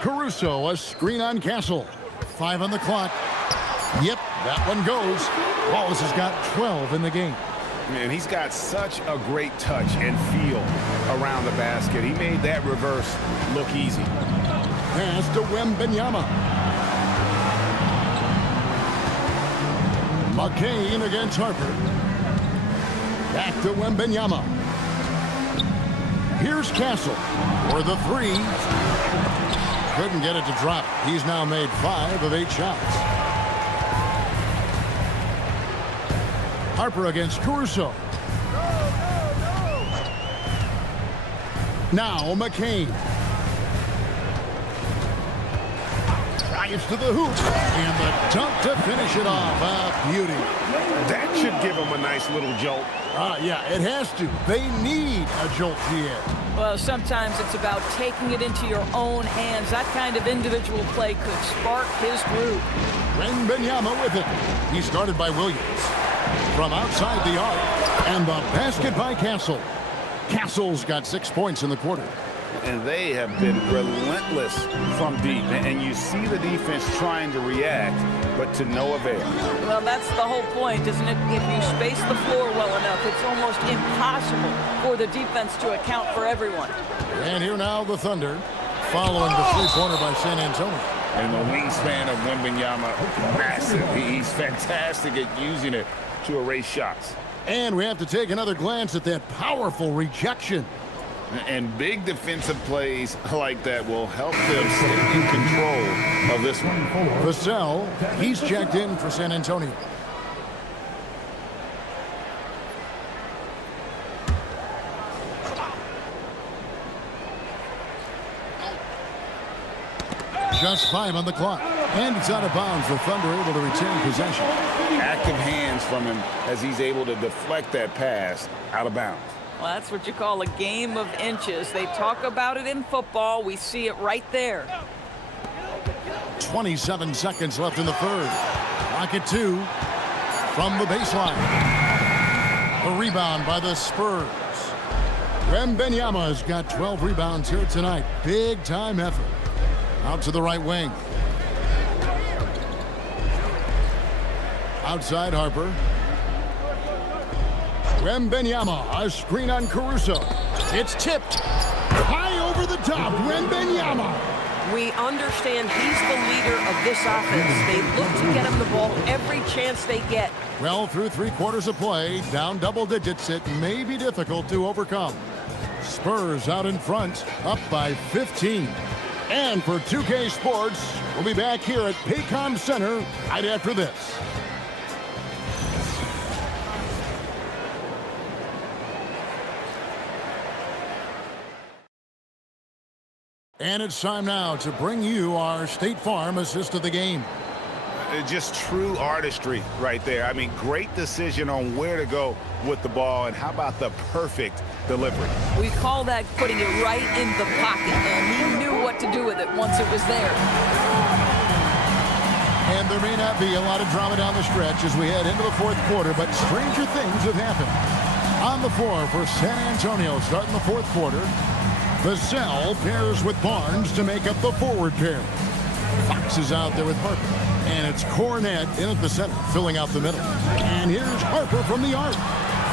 Caruso, a screen on Castle. 5 on the clock. Yep, that one goes. Wallace has got 12 in the game. Man, he's got such a great touch and feel around the basket. He made that reverse look easy. Pass to Wembenyama. McCain against Harper. Back to Wembenyama. Here's Castle for the 3. Couldn't get it to drop. He's now made 5 of 8 shots. Harper against Caruso. Now McCain. Drives to the hoop. And the dunk to finish it off. Ah, beauty. That should give him a nice little jolt. Yeah, it has to. They need a jolt here. Well, sometimes it's about taking it into your own hands. That kind of individual play could spark his groove. Wembenyama with it. He's guarded by Williams. From outside the arc. And the basket by Castle. Castle's got 6 points in the quarter. And they have been relentless from deep. And you see the defense trying to react, but to no avail. Well, that's the whole point, isn't it? If you space the floor well enough, it's almost impossible for the defense to account for everyone. And here now the Thunder, following the three-pointer by San Antonio. And the wingspan of Wembenyama, massive. He's fantastic at using it to erase shots. And we have to take another glance at that powerful rejection. And big defensive plays like that will help them stay in control of this one. Vassell, he's checked in for San Antonio. Just 5 on the clock. And it's out of bounds. The Thunder able to retain possession. Active hands from him as he's able to deflect that pass out of bounds. Well, that's what you call a game of inches. They talk about it in football. We see it right there. 27 seconds left in the third. Clock at 2 from the baseline. The rebound by the Spurs. Wembenyama's got 12 rebounds here tonight. Big time effort. Out to the right wing. Outside Harper. Wembenyama, a screen on Caruso. It's tipped. High over the top. Wembenyama. We understand he's the leader of this offense. They look to get him the ball every chance they get. Well, through 3 quarters of play, down double digits, it may be difficult to overcome. Spurs out in front, up by 15. And for 2K Sports, we'll be back here at Paycom Center right after this. And it's time now to bring you our State Farm assist of the game. Just true artistry right there. I mean, great decision on where to go with the ball, and how about the perfect delivery? We call that putting it right in the pocket, and he knew what to do with it once it was there. And there may not be a lot of drama down the stretch as we head into the 4th quarter, but stranger things have happened. On the floor for San Antonio starting the 4th quarter, Vassell pairs with Barnes to make up the forward pair. Fox is out there with Harper. And it's Cornette in at the center, filling out the middle. And here's Harper from the arc.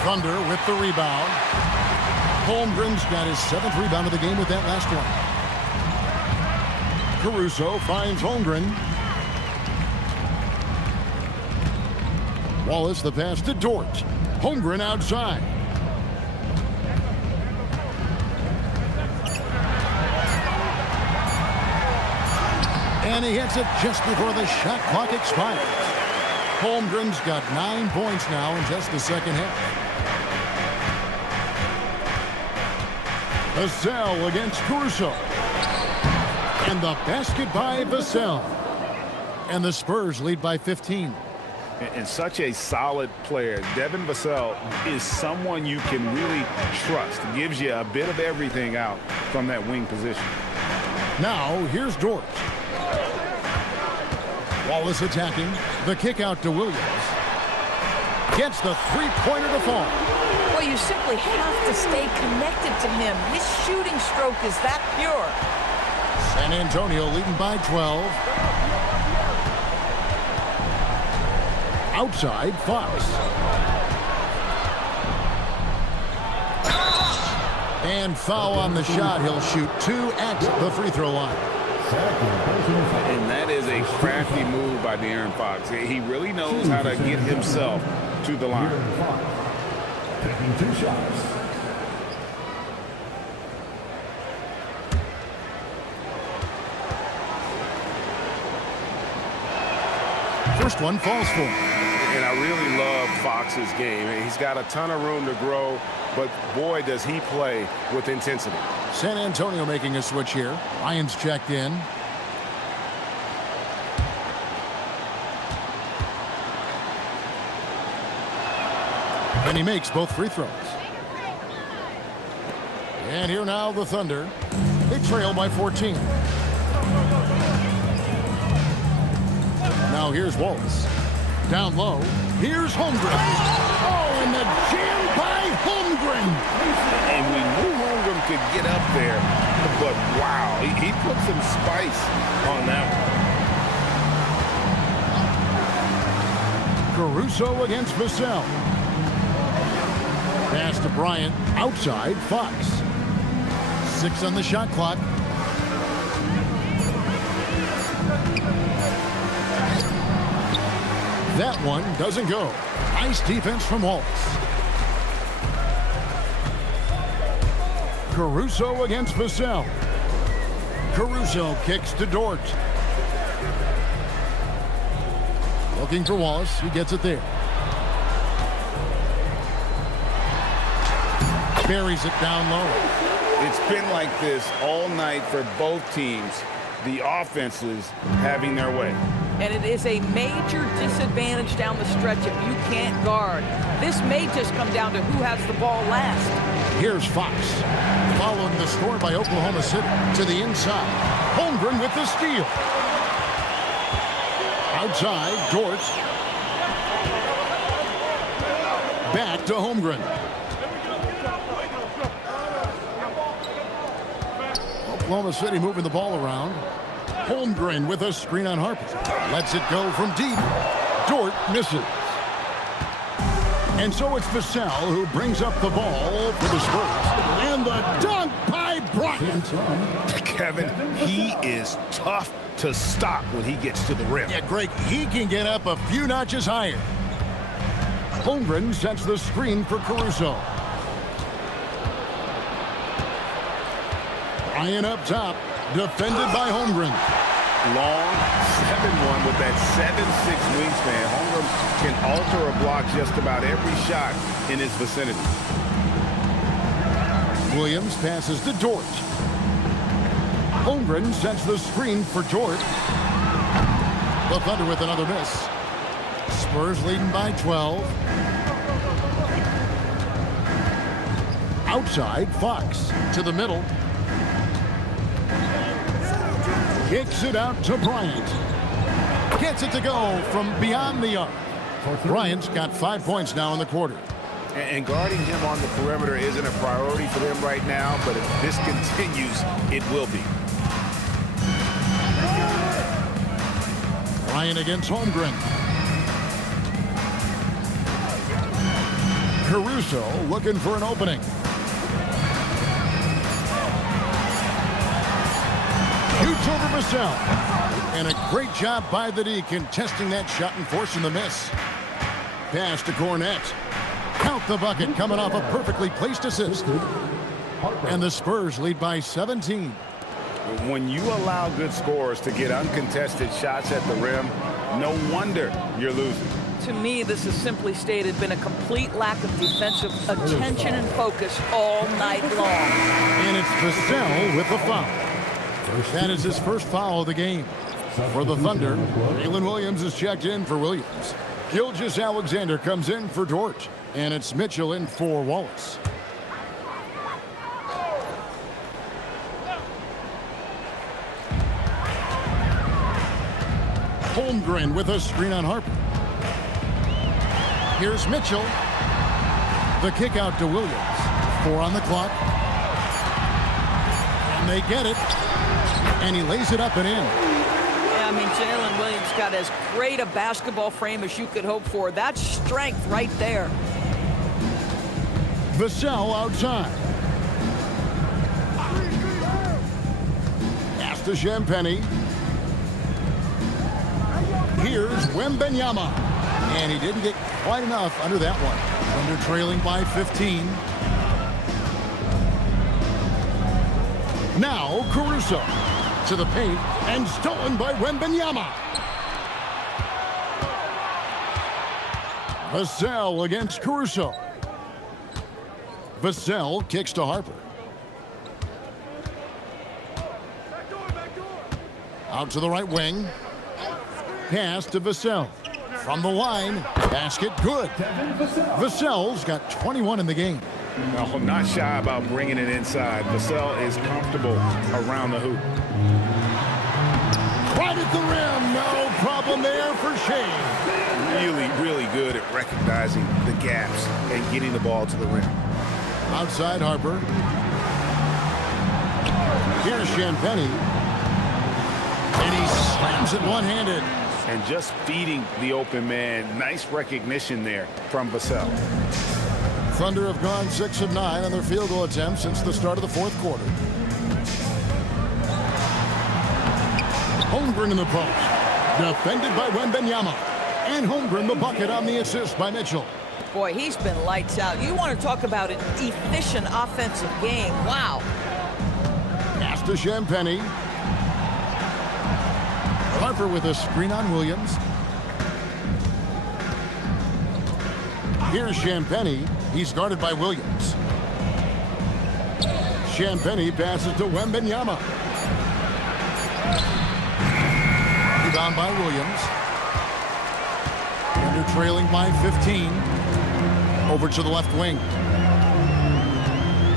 Thunder with the rebound. Holmgren's got his 7th rebound of the game with that last one. Caruso finds Holmgren. Wallace the pass to Dort. Holmgren outside. And he hits it just before the shot clock expires. Holmgren's got 9 points now in just the second half. Vassell against Caruso. And the basket by Vassell. And the Spurs lead by 15. And such a solid player. Devin Vassell is someone you can really trust. Gives you a bit of everything out from that wing position. Now, here's Dort. Wallace attacking. The kick out to Williams. Gets the three-pointer to fall. Well, you simply have to stay connected to him. His shooting stroke is that pure. San Antonio leading by 12. Outside, Fox. And foul on the shot. He'll shoot 2 at the free throw line. And that is a crafty move by De'Aaron Fox. He really knows how to get himself to the line. Taking 2 shots. First one falls for him. And I really love Fox's game. He's got a ton of room to grow, but boy, does he play with intensity. San Antonio making a switch here. Ryan's checked in. And he makes both free throws. And here now the Thunder. They trail by 14. Now here's Wallace. Down low. Here's Holmgren. Oh, and the jam by Holmgren. And we knew Holmgren could get up there, but wow, he put some spice on that one. Caruso against Vassell. Pass to Bryant. Outside, Fox. 6 on the shot clock. That one doesn't go. Nice defense from Wallace. Caruso against Vassell. Caruso kicks to Dort. Looking for Wallace. He gets it there. Buries it down low. It's been like this all night for both teams. The offenses having their way. And it is a major disadvantage down the stretch if you can't guard. This may just come down to who has the ball last. Here's Fox. Following the score by Oklahoma City to the inside. Holmgren with the steal. Outside, Dort. Back to Holmgren. Oklahoma City moving the ball around. Holmgren with a screen on Harper. Lets it go from deep. Dort misses. And so it's Vassell who brings up the ball for the Spurs. And the dunk by Bryant. Kevin, he is tough to stop when he gets to the rim. Yeah, Greg, he can get up a few notches higher. Holmgren sets the screen for Caruso. Ryan up top, defended by Holmgren. Long 7-1 with that 7'6" wingspan. Holmgren can alter a block just about every shot in his vicinity. Williams passes to Dort. Holmgren sets the screen for Dort. The Thunder with another miss. Spurs leading by 12. Outside, Fox to the middle. Kicks it out to Bryant. Gets it to go from beyond the arc. Bryant's got 5 points now in the quarter. And guarding him on the perimeter isn't a priority for them right now, but if this continues, it will be. Bryant against Holmgren. Caruso looking for an opening. Shoots over Vassell. And a great job by the D contesting that shot and forcing the miss. Pass to Cornette. Count the bucket coming off a perfectly placed assist. And the Spurs lead by 17. When you allow good scorers to get uncontested shots at the rim, no wonder you're losing. To me, this has simply stated been a complete lack of defensive attention and focus all night long. And it's Vassell with the foul. That is his first foul of the game. For the Thunder, Jalen Williams is checked in for Williams. Gilgeous-Alexander comes in for Dort. And it's Mitchell in for Wallace. Holmgren with a screen on Harper. Here's Mitchell. The kick out to Williams. 4 on the clock. And they get it. And he lays it up and in. Yeah, I mean, Jalen Williams got as great a basketball frame as you could hope for. That's strength right there. Vassell outside. Pass to Champagny. Here's Wembanyama. And he didn't get quite enough under that one. Thunder trailing by 15. Now Caruso to the paint and stolen by Wembanyama. Vassell against Caruso. Vassell kicks to Harper. Out to the right wing. Pass to Vassell. From the line, basket good. Vassell's got 21 in the game. No, not shy about bringing it inside. Vassell is comfortable around the hoop. Right at the rim, no problem there for Shea. Really good at recognizing the gaps and getting the ball to the rim. Outside Harper. Here's Champagny. And he slams it one-handed. And just feeding the open man. Nice recognition there from Vassell. Thunder have gone 6 of 9 on their field goal attempts since the start of the fourth quarter. Holmgren in the post. Defended by Wembanyama. And Holmgren the bucket on the assist by Mitchell. Boy, he's been lights out. You want to talk about an efficient offensive game. Wow. Pass to Champagny. Harper with a screen on Williams. Here's Champagny. He's guarded by Williams. Champagny passes to Wembanyama. Rebound by Williams. Thunder trailing by 15. Over to the left wing.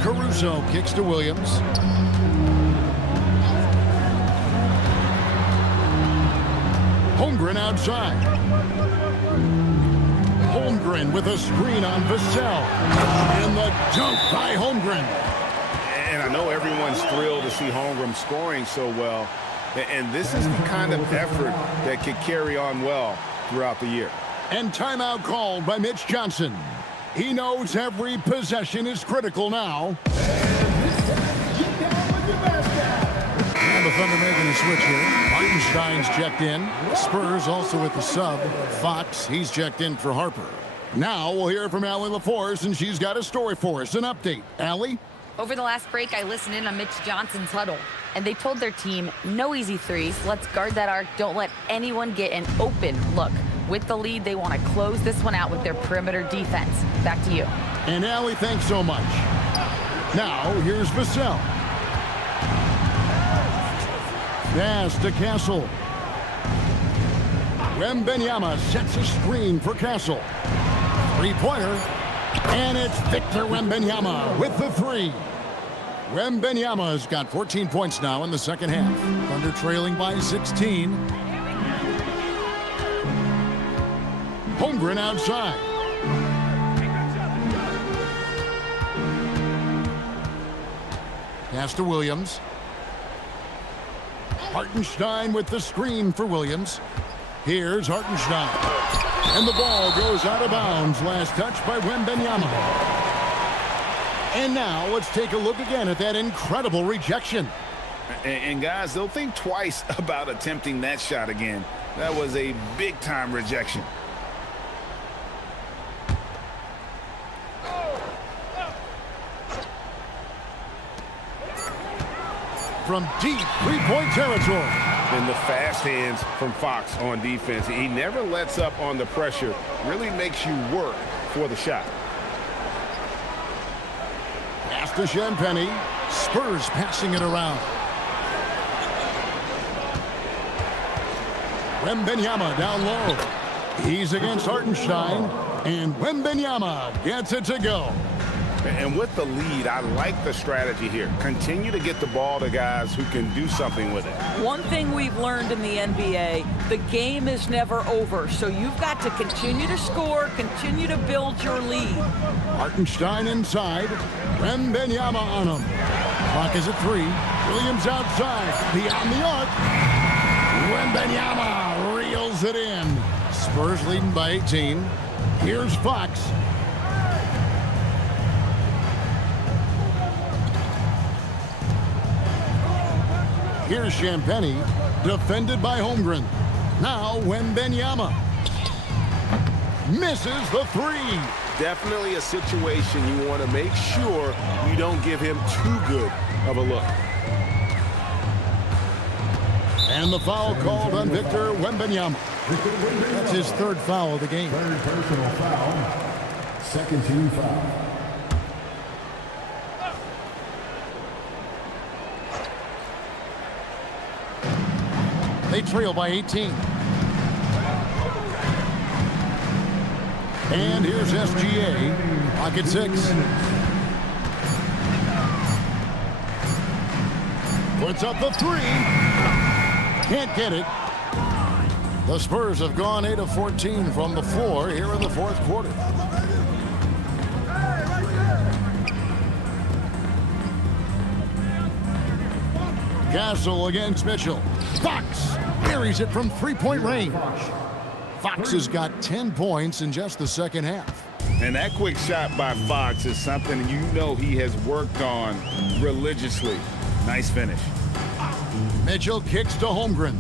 Caruso kicks to Williams. Holmgren outside. Holmgren with a screen on Vassell. And the dunk by Holmgren. And I know everyone's thrilled to see Holmgren scoring so well. And this is the kind of effort that can carry on well throughout the year. And timeout called by Mitch Johnson. He knows every possession is critical now. And this time, get down with your basket. Thunder making a switch here. Hartenstein's checked in. Spurs also with the sub. Fox, he's checked in for Harper. Now we'll hear from Allie LaForce, and she's got a story for us. An update. Allie? Over the last break, I listened in on Mitch Johnson's huddle, and they told their team, no easy threes. Let's guard that arc. Don't let anyone get an open look. With the lead, they want to close this one out with their perimeter defense. Back to you. And Allie, thanks so much. Now, here's Vassell. Pass to Castle. Wembanyama sets a screen for Castle. Three-pointer. And it's Victor Wembanyama with the three. Wembanyama's got 14 points now in the second half. Thunder trailing by 16. Holmgren outside. Pass to Williams. Hartenstein with the screen for Williams. Here's Hartenstein. And the ball goes out of bounds. Last touch by Wembanyama. And now let's take a look again at that incredible rejection. And guys, they'll think twice about attempting that shot again. That was a big-time rejection. From deep three-point territory. And the fast hands from Fox on defense. He never lets up on the pressure. Really makes you work for the shot. Pass to Champagnie. Spurs passing it around. Wembanyama down low. He's against Hartenstein. And Wembanyama gets it to go. And with the lead, I like the strategy here. Continue to get the ball to guys who can do something with it. One thing we've learned in the NBA, the game is never over. So you've got to continue to score, continue to build your lead. Hartenstein inside. Wembanyama on him. Clock is at 3. Williams outside. Beyond the arc. Wembanyama reels it in. Spurs leading by 18. Here's Fox. Here's Champagnie, defended by Holmgren. Now Wembanyama misses the three. Definitely a situation you want to make sure you don't give him too good of a look. And the foul called on Victor Wembanyama. That's his third foul of the game. Third personal foul. Second team foul. They trail by 18. And here's SGA. Pocket 6. Puts up the three. Can't get it. The Spurs have gone 8 of 14 from the floor here in the fourth quarter. Castle against Mitchell. Fox buries it from three-point range. Fox has got 10 points in just the second half. And that quick shot by Fox is something you know he has worked on religiously. Nice finish. Mitchell kicks to Holmgren.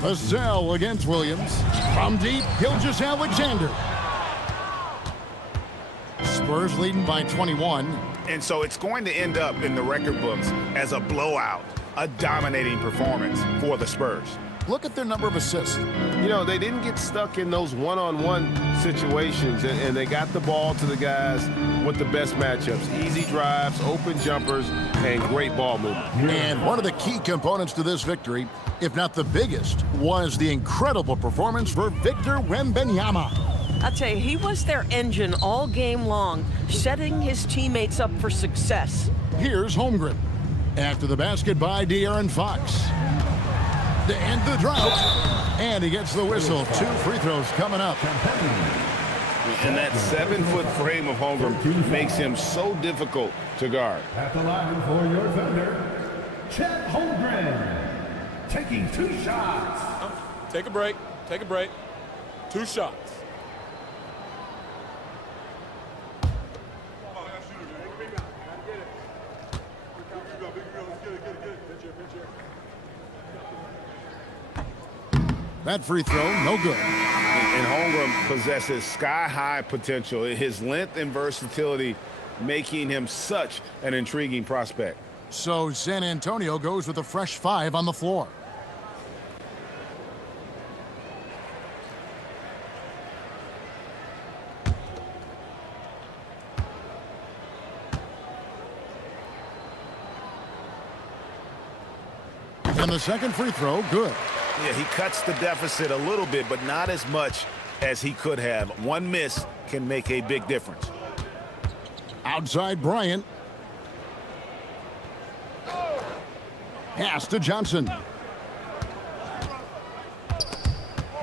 Vassell against Williams. From deep, Gilgeous-Alexander. Spurs leading by 21. And so it's going to end up in the record books as a blowout, a dominating performance for the Spurs. Look at their number of assists. You know, they didn't get stuck in those one-on-one situations, and they got the ball to the guys with the best matchups. Easy drives, open jumpers, and great ball movement. And one of the key components to this victory, if not the biggest, was the incredible performance for Victor Wembanyama. I'll tell you, he was their engine all game long, setting his teammates up for success. Here's Holmgren. After the basket by De'Aaron Fox. To end the drought. And he gets the whistle. 2 free throws coming up. And that 7-foot frame of Holmgren makes him so difficult to guard. At the line for your Thunder, Chet Holmgren. Taking 2 shots. Take a break. Take a break. 2 shots. That free throw, no good. And Holmgren possesses sky-high potential. His length and versatility making him such an intriguing prospect. So San Antonio goes with a fresh 5 on the floor. And the second free throw, good. Yeah, he cuts the deficit a little bit, but not as much as he could have. One miss can make a big difference. Outside Bryant. Pass to Johnson.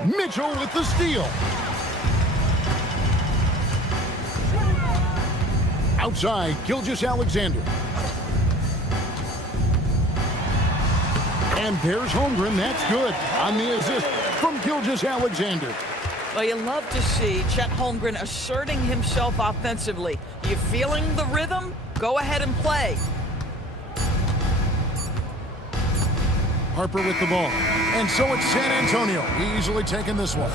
Mitchell with the steal. Outside, Gilgeous-Alexander. And there's Holmgren. That's good on the assist from Gilgeous-Alexander. Well, you love to see Chet Holmgren asserting himself offensively. You feeling the rhythm? Go ahead and play. Harper with the ball. And so it's San Antonio easily taking this one.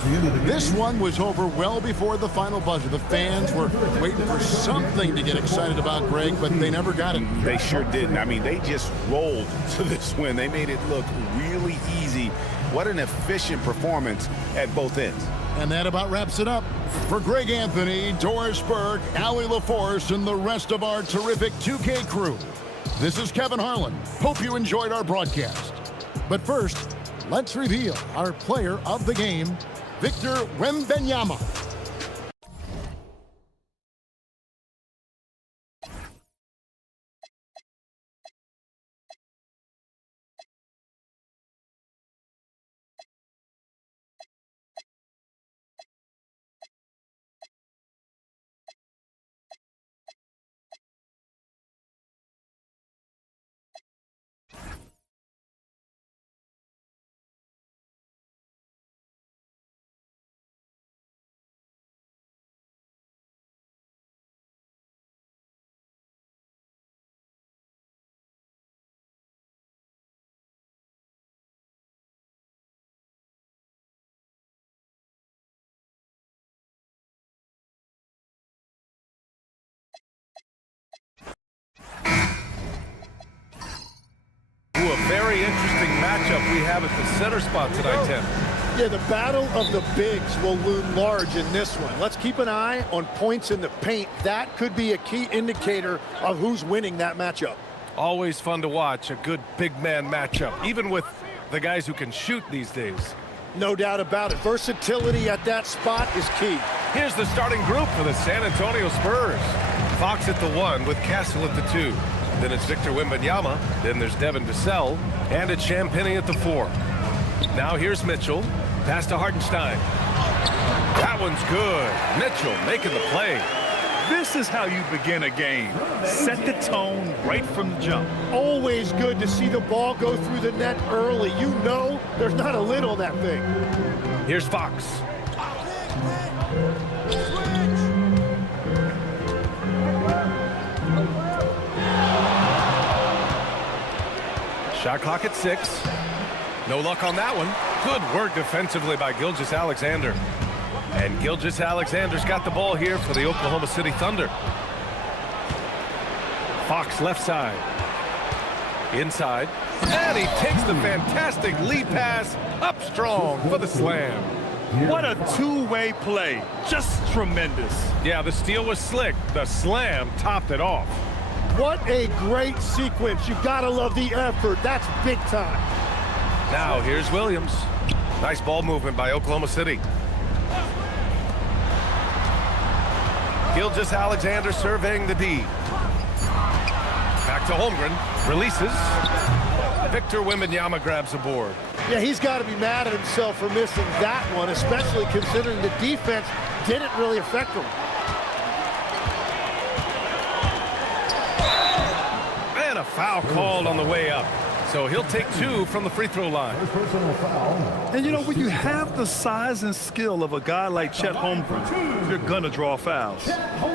This one was over well before the final buzzer. The fans were waiting for something to get excited about, Greg, but they never got it. They sure didn't. I mean, they just rolled to this win. They made it look really easy. What an efficient performance at both ends. And that about wraps it up. For Greg Anthony, Doris Burke, Allie LaForce, and the rest of our terrific 2K crew, this is Kevin Harlan. Hope you enjoyed our broadcast. But first, let's reveal our player of the game, Victor Wembanyama. A very interesting matchup we have at the center spot tonight, Tim. Yeah, the battle of the bigs will loom large in this one. Let's keep an eye on points in the paint. That could be a key indicator of who's winning that matchup. Always fun to watch a good big man matchup, even with the guys who can shoot these days. No doubt about it. Versatility at that spot is key. Here's the starting group for the San Antonio Spurs. Fox at the 1 with Castle at the 2. Then it's Victor Wembanyama. Then there's Devin Vassell. And it's Champagnie at the 4. Now here's Mitchell. Pass to Hartenstein. That one's good. Mitchell making the play. This is how you begin a game. Set the tone right from the jump. Always good to see the ball go through the net early. You know there's not a lid on that thing. Here's Fox. Shot clock at 6. No luck on that one. Good work defensively by Gilgeous-Alexander. And Gilgeous-Alexander's got the ball here for the Oklahoma City Thunder. Fox left side. Inside. And he takes the fantastic lead pass up strong for the slam. What a two-way play. Just tremendous. Yeah, the steal was slick. The slam topped it off. What a great sequence. You gotta love the effort. That's big time. Now here's Williams. Nice ball movement by Oklahoma City. Gilgeous-Alexander surveying the D. Back to Holmgren. Releases. Victor Wembanyama grabs a board. Yeah, he's got to be mad at himself for missing that one, especially considering the defense didn't really affect him. And a foul called on the way up. So he'll take 2 from the free throw line. And you know, when you have the size and skill of a guy like Chet Holmgren, you're gonna draw fouls.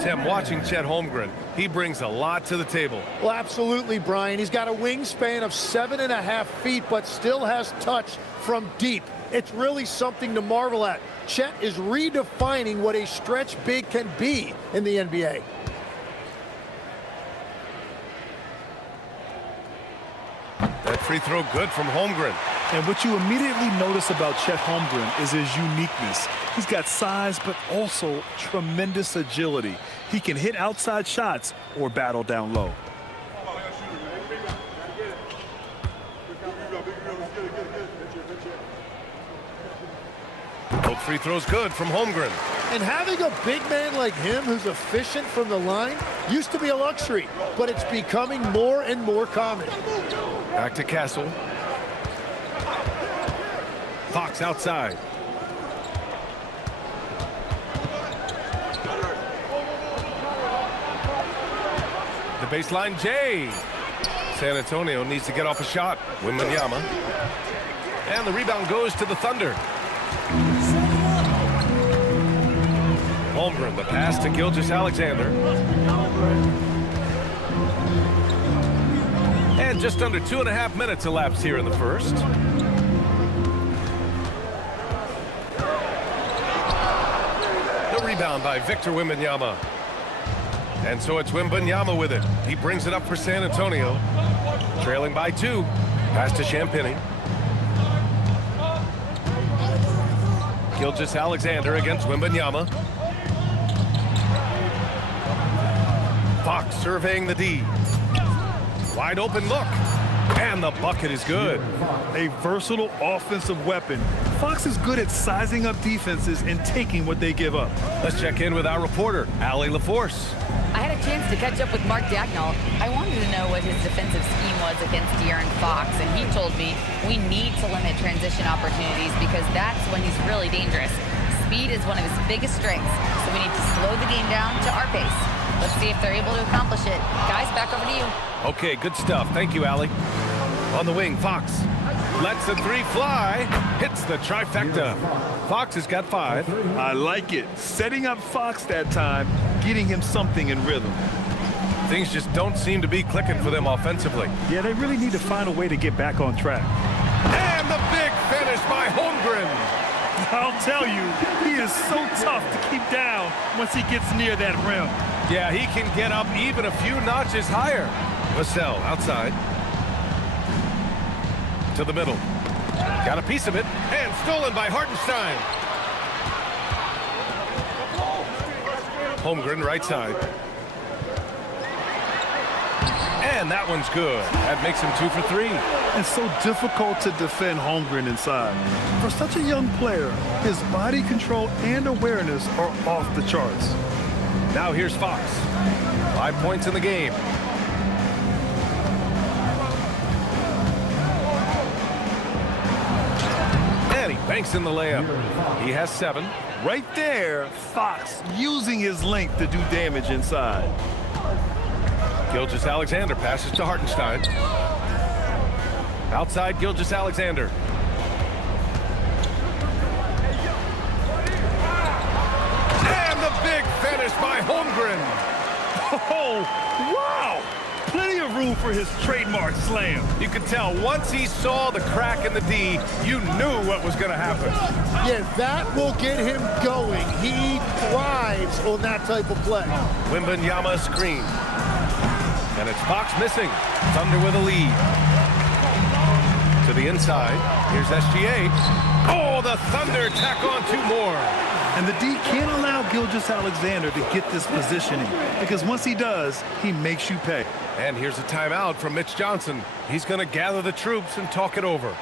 Tim, watching Chet Holmgren, he brings a lot to the table. Well, absolutely, Brian. He's got a wingspan of 7.5 feet, but still has touch from deep. It's really something to marvel at. Chet is redefining what a stretch big can be in the NBA. That free throw good from Holmgren. And what you immediately notice about Chet Holmgren is his uniqueness. He's got size, but also tremendous agility. He can hit outside shots or battle down low. Both free throws good from Holmgren. And having a big man like him who's efficient from the line used to be a luxury, but it's becoming more and more common. Back to Castle. Fox outside. The baseline J. San Antonio needs to get off a shot. Wembanyama. And the rebound goes to the Thunder. Holmgren, the pass to Gilgeous-Alexander. And just under 2.5 minutes elapsed here in the first. The rebound by Victor Wembanyama. And so it's Wembanyama with it. He brings it up for San Antonio. Trailing by 2. Pass to Champagny. Gilgeous-Alexander against Wembanyama. Fox surveying the D. Wide open look. And the bucket is good. A versatile offensive weapon. Fox is good at sizing up defenses and taking what they give up. Let's check in with our reporter, Allie LaForce. I had a chance to catch up with Mark Dagnall. I wanted to know what his defensive scheme was against De'Aaron Fox, and he told me we need to limit transition opportunities because that's when he's really dangerous. Speed is one of his biggest strengths, so we need to slow the game down to our pace. Let's see if they're able to accomplish it. Guys, back over to you. Okay, good stuff. Thank you, Allie. On the wing, Fox lets the 3 fly. Hits the trifecta. Fox has got 5. I like it. Setting up Fox that time, getting him something in rhythm. Things just don't seem to be clicking for them offensively. Yeah, they really need to find a way to get back on track. And the big finish by Holmgren. I'll tell you, he is so tough to keep down once he gets near that rim. Yeah, he can get up even a few notches higher. Vassell outside. To the middle. Got a piece of it. And stolen by Hartenstein. Holmgren right side. And that one's good. That makes him 2 for 3. It's so difficult to defend Holmgren inside. For such a young player, his body control and awareness are off the charts. Now here's Fox. 5 points in the game. And he banks in the layup. He has 7. Right there, Fox using his length to do damage inside. Gilgeous-Alexander passes to Hartenstein. Outside Gilgeous-Alexander. And the big finish by Holmgren. Oh, wow! Plenty of room for his trademark slam. You could tell once he saw the crack in the D, you knew what was going to happen. Yeah, that will get him going. He thrives on that type of play. Wembanyama screen. And it's Fox missing. Thunder with a lead. To the inside. Here's SGA. Oh, the Thunder tack on 2 more. And the D can't allow Gilgeous-Alexander to get this positioning because once he does, he makes you pay. And here's a timeout from Mitch Johnson. He's going to gather the troops and talk it over.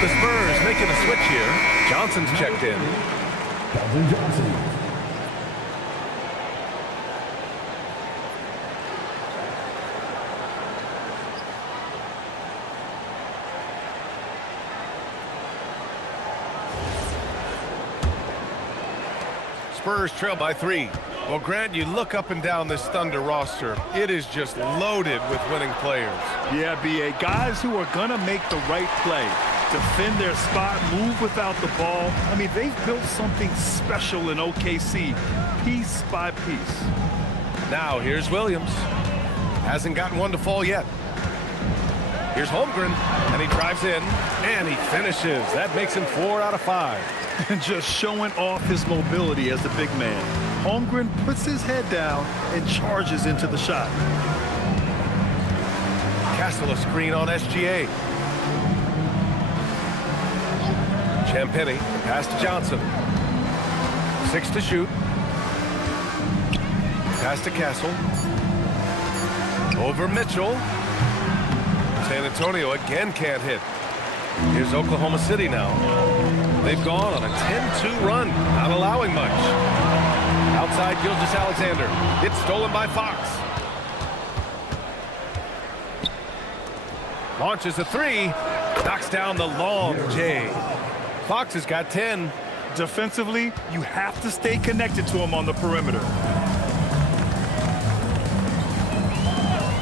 The Spurs making a switch here. Johnson's checked in. Johnson. Spurs trail by 3. Well, Grant, you look up and down this Thunder roster. It is just loaded with winning players. Yeah, B.A. Guys who are going to make the right play, defend their spot, move without the ball. I mean, they've built something special in OKC, piece by piece. Now, here's Williams. Hasn't gotten one to fall yet. Here's Holmgren, and he drives in, and he finishes. That makes him 4 out of 5. And just showing off his mobility as a big man. Holmgren puts his head down and charges into the shot. Castle a screen on SGA. Champagnie, pass to Johnson. 6 to shoot. Pass to Castle. Over Mitchell. San Antonio again can't hit. Here's Oklahoma City now. They've gone on a 10-2 run, not allowing much. Outside Gilgeous-Alexander. It's stolen by Fox. Launches a 3. Knocks down the long J. Fox has got 10. Defensively, you have to stay connected to him on the perimeter.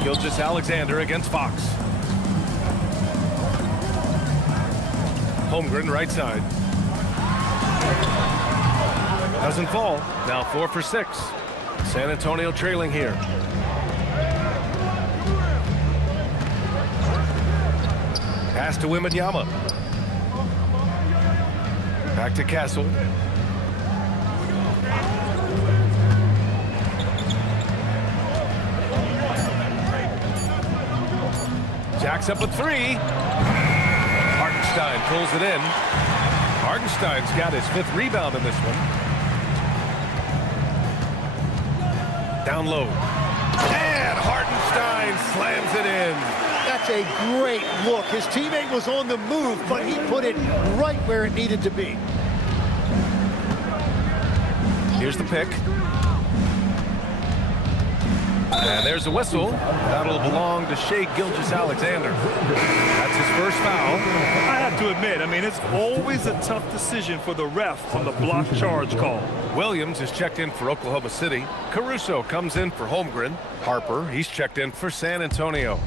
Gilgeous-Alexander against Fox. Holmgren right side. Doesn't fall. Now 4 for 6. San Antonio trailing here. Pass to Wembanyama. Back to Castle. Jacks up a 3. Hartenstein pulls it in. Hartenstein's got his 5th rebound in this one. Down low. And Hartenstein slams it in. That's a great look. His teammate was on the move, but he put it right where it needed to be. Here's the pick. And there's a whistle. That'll belong to Shai Gilgeous-Alexander. That's his first foul. I have to admit, I mean, it's always a tough decision for the ref on the block charge call. Williams is checked in for Oklahoma City. Caruso comes in for Holmgren. Harper, he's checked in for San Antonio.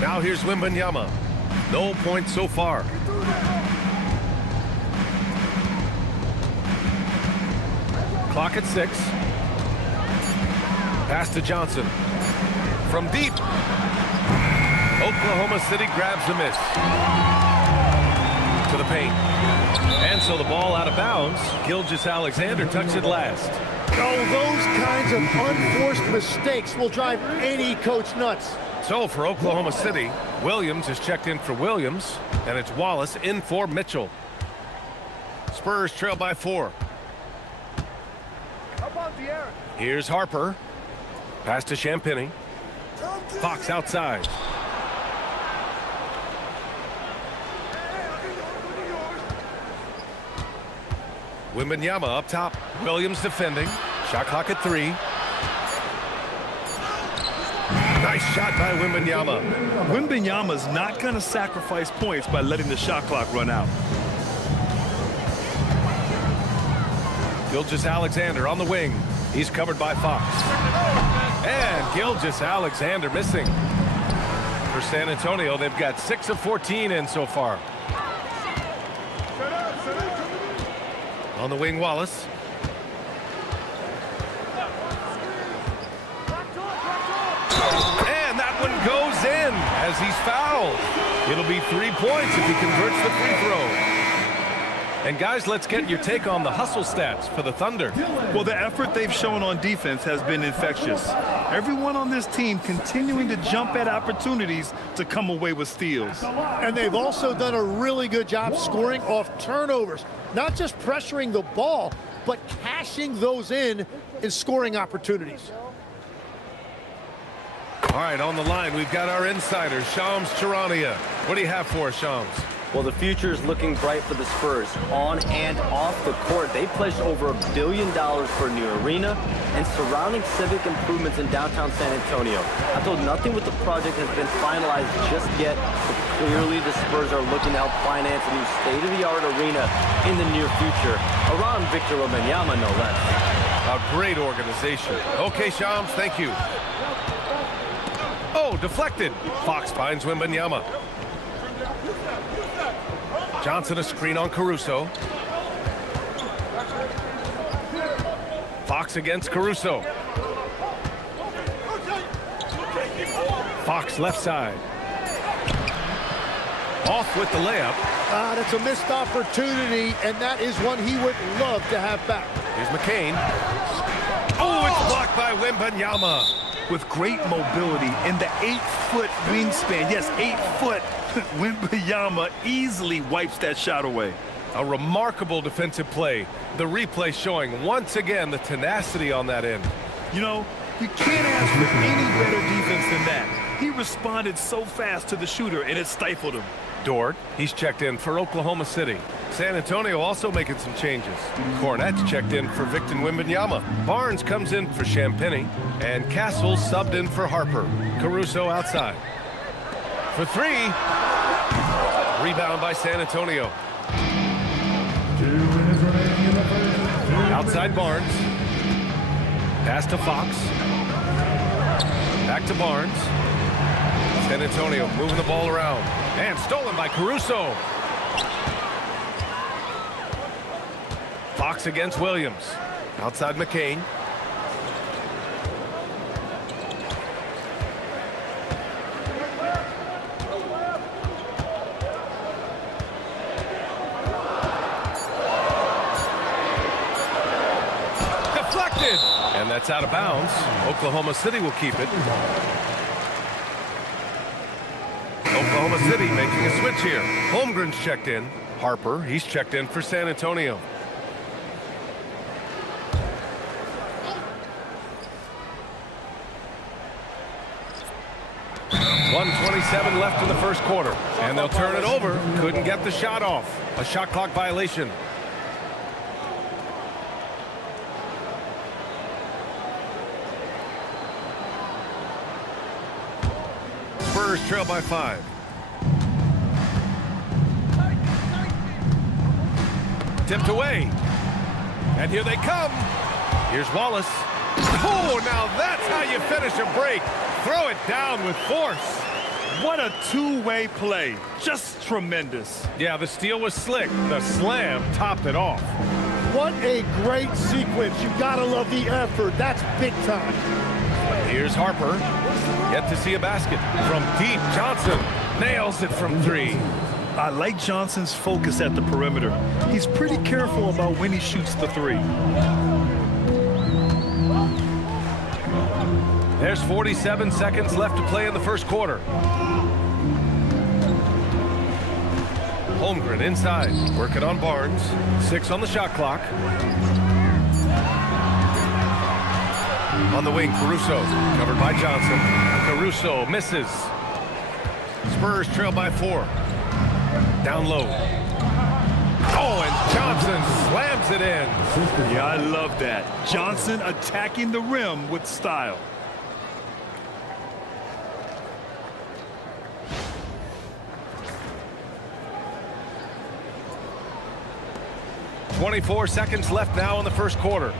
Now here's Wembanyama. No points so far. Clock at 6. Pass to Johnson. From deep. Oklahoma City grabs the miss. To the paint. And so the ball out of bounds. Gilgeous-Alexander tucks it last. Oh, those kinds of unforced mistakes will drive any coach nuts. So for Oklahoma City, Williams is checked in for Williams, and it's Wallace in for Mitchell. Spurs trail by 4. Here's Harper. Pass to Champagnie. Fox outside. Wembanyama up top. Williams defending. Shot clock at 3. Nice shot by Wembanyama. Wembanyama's not going to sacrifice points by letting the shot clock run out. Gilgeous-Alexander on the wing. He's covered by Fox. And Gilgeous-Alexander missing. For San Antonio, they've got 6 of 14 in so far. On the wing, Wallace. And that one goes in as he's fouled. It'll be 3 points if he converts the free throw. And guys, let's get your take on the hustle stats for the Thunder. Well, the effort they've shown on defense has been infectious. Everyone on this team continuing to jump at opportunities to come away with steals. And they've also done a really good job scoring off turnovers. Not just pressuring the ball, but cashing those in scoring opportunities. All right, on the line, we've got our insider, Shams Charania. What do you have for us, Shams? Well, the future is looking bright for the Spurs. On and off the court, they pledged over $1 billion for a new arena and surrounding civic improvements in downtown San Antonio. Although nothing with the project has been finalized just yet, but clearly the Spurs are looking to help finance a new state-of-the-art arena in the near future, around Victor Wembanyama, no less. A great organization. Okay, Shams, thank you. Oh, deflected. Fox finds Wembanyama. Johnson a screen on Caruso. Fox against Caruso. Fox left side. Off with the layup. That's a missed opportunity, and that is one he would love to have back. Here's McCain. Oh, it's blocked by Wembanyama. With great mobility and the 8-foot wingspan, yes, 8 foot, Wembanyama easily wipes that shot away. A remarkable defensive play. The replay showing once again the tenacity on that end. You know, you can't ask for any better defense than that. He responded so fast to the shooter, and it stifled him. Dort, he's checked in for Oklahoma City. San Antonio also making some changes. Cornette's checked in for Victor Wembanyama. Barnes comes in for Champagny. And Castle subbed in for Harper. Caruso outside. For three. Rebound by San Antonio. Outside Barnes. Pass to Fox. Back to Barnes. San Antonio moving the ball around. And stolen by Caruso. Fox against Williams. Outside McCain. Deflected. And that's out of bounds. Oklahoma City will keep it. Oklahoma City making a switch here. Holmgren's checked in. Harper, he's checked in for San Antonio. .127 left in the first quarter. And they'll turn it over. Couldn't get the shot off. A shot clock violation. Spurs trail by 5. Tipped away. And here they come. Here's Wallace. Oh, now that's how you finish a break. Throw it down with force. What a two-way play. Just tremendous. Yeah, the steal was slick. The slam topped it off. What a great sequence. You gotta love the effort. That's big time. Here's Harper. Yet to see a basket. From deep, Johnson nails it from 3. I like Johnson's focus at the perimeter. He's pretty careful about when he shoots the 3. There's 47 seconds left to play in the first quarter. Holmgren inside, working on Barnes. 6 on the shot clock. On the wing, Caruso, covered by Johnson. Caruso misses. Spurs trail by 4. Down low. Oh, and Johnson slams it in. Yeah, I love that. Johnson attacking the rim with style. .24 seconds left now in the first quarter.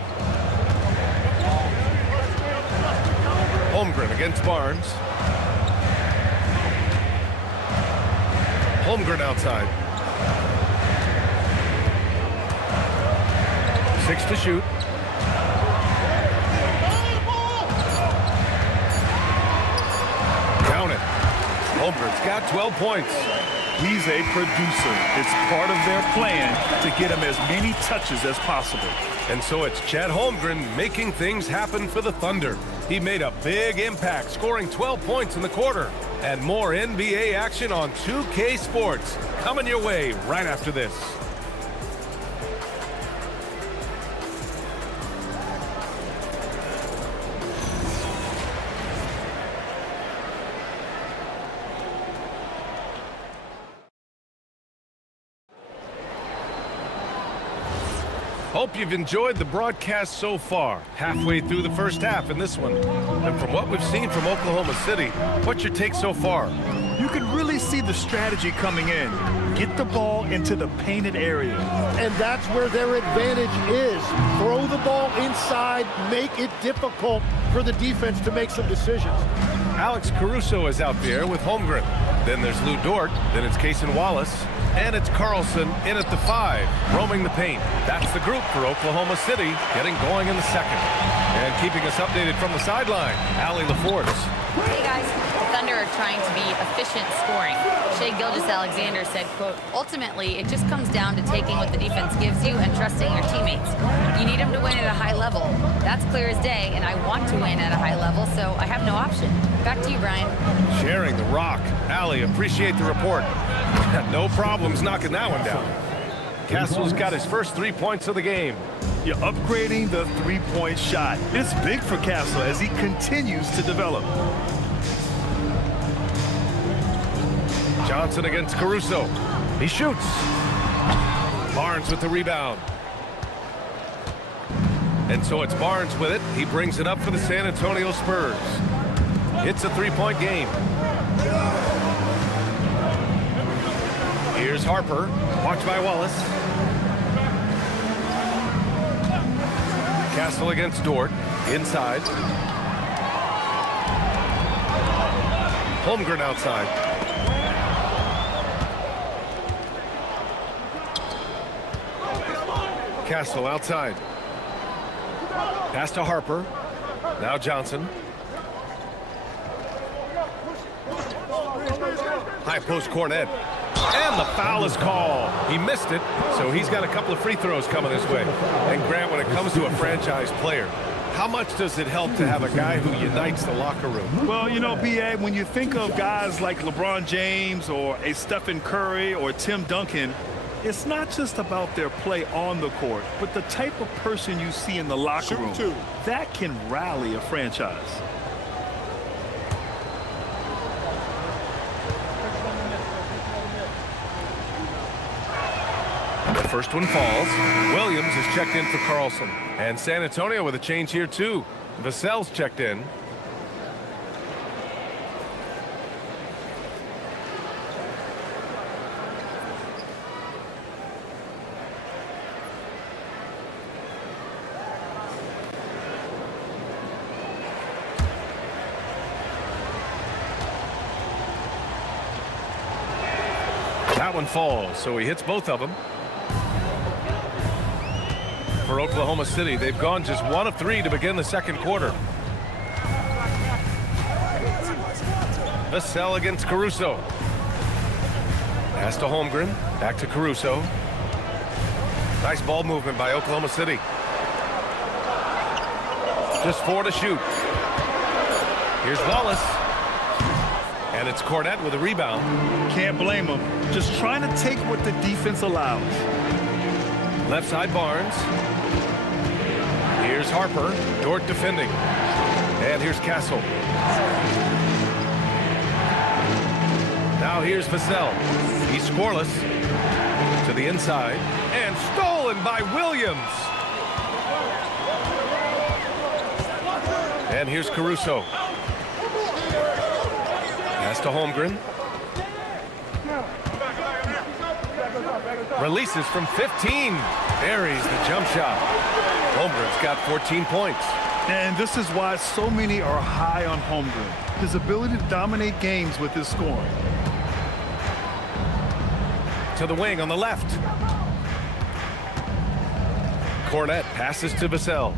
Holmgren against Barnes. Holmgren outside. 6 to shoot. Count it. Holmgren's got 12 points. He's a producer. It's part of their plan to get him as many touches as possible. And so it's Chet Holmgren making things happen for the Thunder. He made a big impact, scoring 12 points in the quarter. And more NBA action on 2K Sports coming your way right after this. Hope you've enjoyed the broadcast so far. Halfway through the first half in this one. And from what we've seen from Oklahoma City, what's your take so far? You can really see the strategy coming in. Get the ball into the painted area. And that's where their advantage is. Throw the ball inside, make it difficult for the defense to make some decisions. Alex Caruso is out there with Holmgren. Then there's Lou Dort. Then it's Cason Wallace. And it's Carlson in at the 5, roaming the paint. That's the group for Oklahoma City, getting going in the second. And keeping us updated from the sideline, Allie LaForce. Hey guys, the Thunder are trying to be efficient scoring. Shai Gilgeous-Alexander said, quote, ultimately, it just comes down to taking what the defense gives you and trusting your teammates. You need them to win at a high level. That's clear as day, and I want to win at a high level, so I have no option. Back to you, Brian. Sharing the rock. Allie, appreciate the report. No problems knocking that one down. Castle's got his first 3 points of the game. You're upgrading the three-point shot. It's big for Castle as he continues to develop. Johnson against Caruso. He shoots. Barnes with the rebound. And so it's Barnes with it. He brings it up for the San Antonio Spurs. It's a three-point game. Here's Harper. Watched by Wallace. Castle against Dort. Inside. Holmgren outside. Castle outside. Pass to Harper. Now Johnson. High post Cornet. And the foul is called. He missed it, so he's got a couple of free throws coming his way. And Grant, when it comes to a franchise player, how much does it help to have a guy who unites the locker room? Well, you know, B.A., when you think of guys like LeBron James or a Stephen Curry or Tim Duncan, it's not just about their play on the court, but the type of person you see in the locker room that can rally a franchise. The first one falls. Williams is checked in for Carlson. And San Antonio with a change here, too. Vassell's checked in. That one falls, so he hits both of them. For Oklahoma City, they've gone just 1 of 3 to begin the second quarter. Vassell against Caruso. Pass to Holmgren. Back to Caruso. Nice ball movement by Oklahoma City. Just 4 to shoot. Here's Wallace. And it's Cornet with a rebound. Can't blame him. Just trying to take what the defense allows. Left side Barnes. Here's Harper. Dort defending. And here's Castle. Now here's Vassell. He's scoreless. To the inside. And stolen by Williams. And here's Caruso. Pass to Holmgren. Releases from 15. Buries the jump shot. Holmgren's got 14 points. And this is why so many are high on Holmgren. His ability to dominate games with his scoring. To the wing on the left. Cornet passes to Vassell.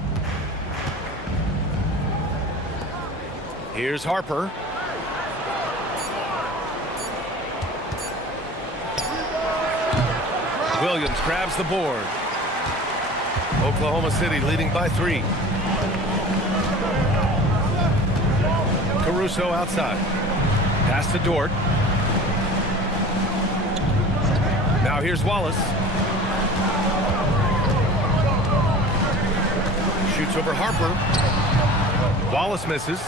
Here's Harper. Williams grabs the board. Oklahoma City leading by 3. Caruso outside. Pass to Dort. Now here's Wallace. Shoots over Harper. Wallace misses.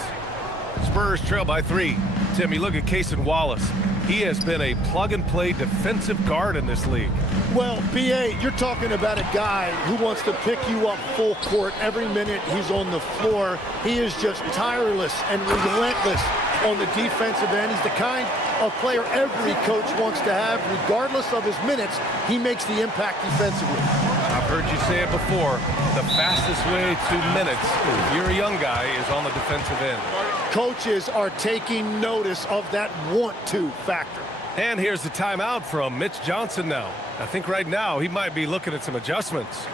Spurs trail by 3. Tim, you look at Cason Wallace. He has been a plug-and-play defensive guard in this league. Well, B.A., you're talking about a guy who wants to pick you up full court every minute he's on the floor. He is just tireless and relentless on the defensive end. He's the kind of player every coach wants to have. Regardless of his minutes, he makes the impact defensively. I've heard you say it before. The fastest way to minutes, if you're a young guy, is on the defensive end. Coaches are taking notice of that want-to factor. And here's the timeout from Mitch Johnson now. I think right now he might be looking at some adjustments.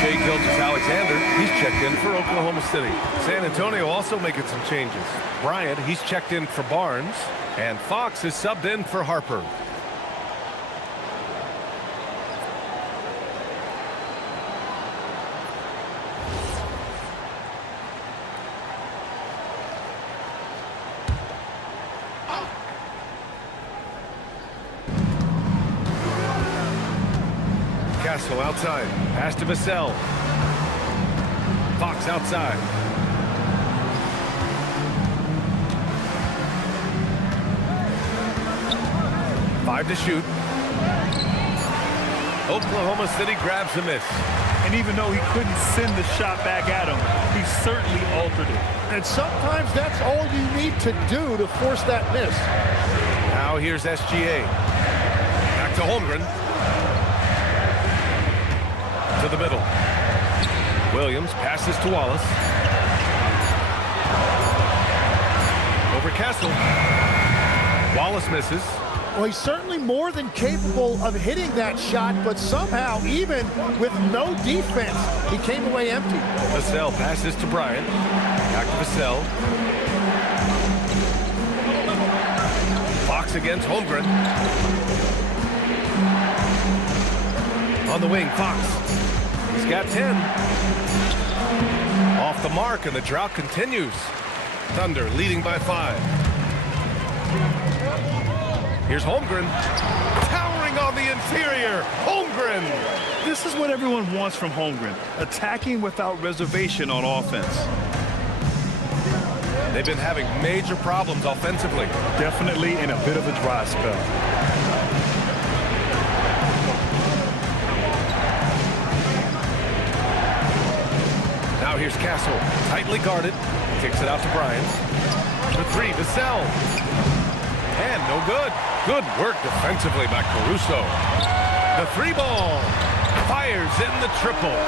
Shea Gilgeous-Alexander, he's checked in for Oklahoma City. San Antonio also making some changes. Bryant, he's checked in for Barnes. And Fox is subbed in for Harper. Castle outside. Pass to Vassell. Fox outside. Five to shoot. Oklahoma City grabs a miss. And even though he couldn't send the shot back at him, he certainly altered it. And sometimes that's all you need to do to force that miss. Now here's SGA. Back to Holmgren. To the middle. Williams passes to Wallace. Over Castle. Wallace misses. Well, he's certainly more than capable of hitting that shot, but somehow, even with no defense, he came away empty. Vassell passes to Bryant. Back to Vassell. Fox against Holmgren. On the wing, Fox. He's got 10. Off the mark, and the drought continues. Thunder leading by 5. Here's Holmgren. Towering on the interior. Holmgren. This is what everyone wants from Holmgren. Attacking without reservation on offense. They've been having major problems offensively. Definitely in a bit of a dry spell. Now here's Castle, tightly guarded, kicks it out to Bryant. For 3, Vassell. And no good. Good work defensively by Caruso. The 3-ball. Fires in the triple.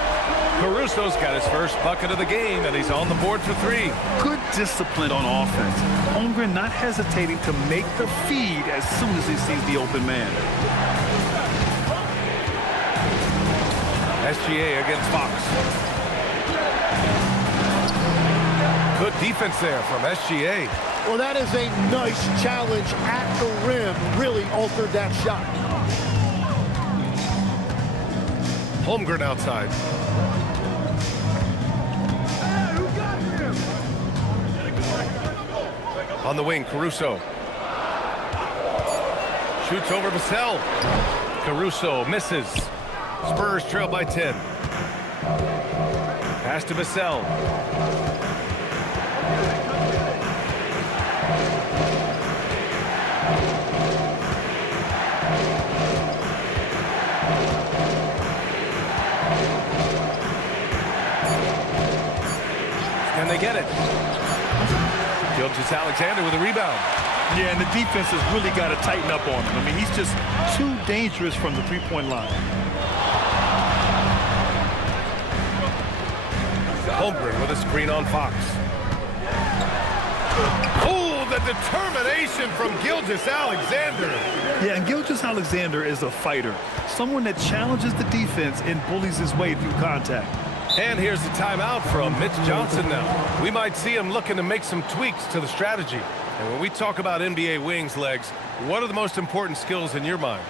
Caruso's got his first bucket of the game, and he's on the board for 3. Good discipline on offense. Holmgren not hesitating to make the feed as soon as he sees the open man. SGA against Fox. Good defense there from SGA. Well, that is a nice challenge at the rim. Really altered that shot. Holmgren outside. On the wing, Caruso. Shoots over Vassell. Caruso misses. Spurs trail by 10. Pass to Vassell. Can they get it? Gilgeous-Alexander with a rebound. Yeah, and the defense has really got to tighten up on him. I mean, he's just too dangerous from the three-point line. Holmgren with a screen on Fox. Oh, the determination from Gilgeous-Alexander. Yeah, and Gilgeous-Alexander is a fighter. Someone that challenges the defense and bullies his way through contact. And here's the timeout from Mitch Johnson now. We might see him looking to make some tweaks to the strategy. And when we talk about NBA wings, Legs, what are the most important skills in your mind?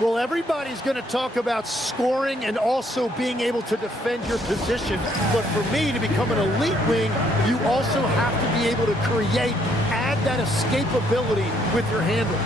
Well, everybody's going to talk about scoring and also being able to defend your position. But for me, to become an elite wing, you also have to be able to create, add that escapability with your handle.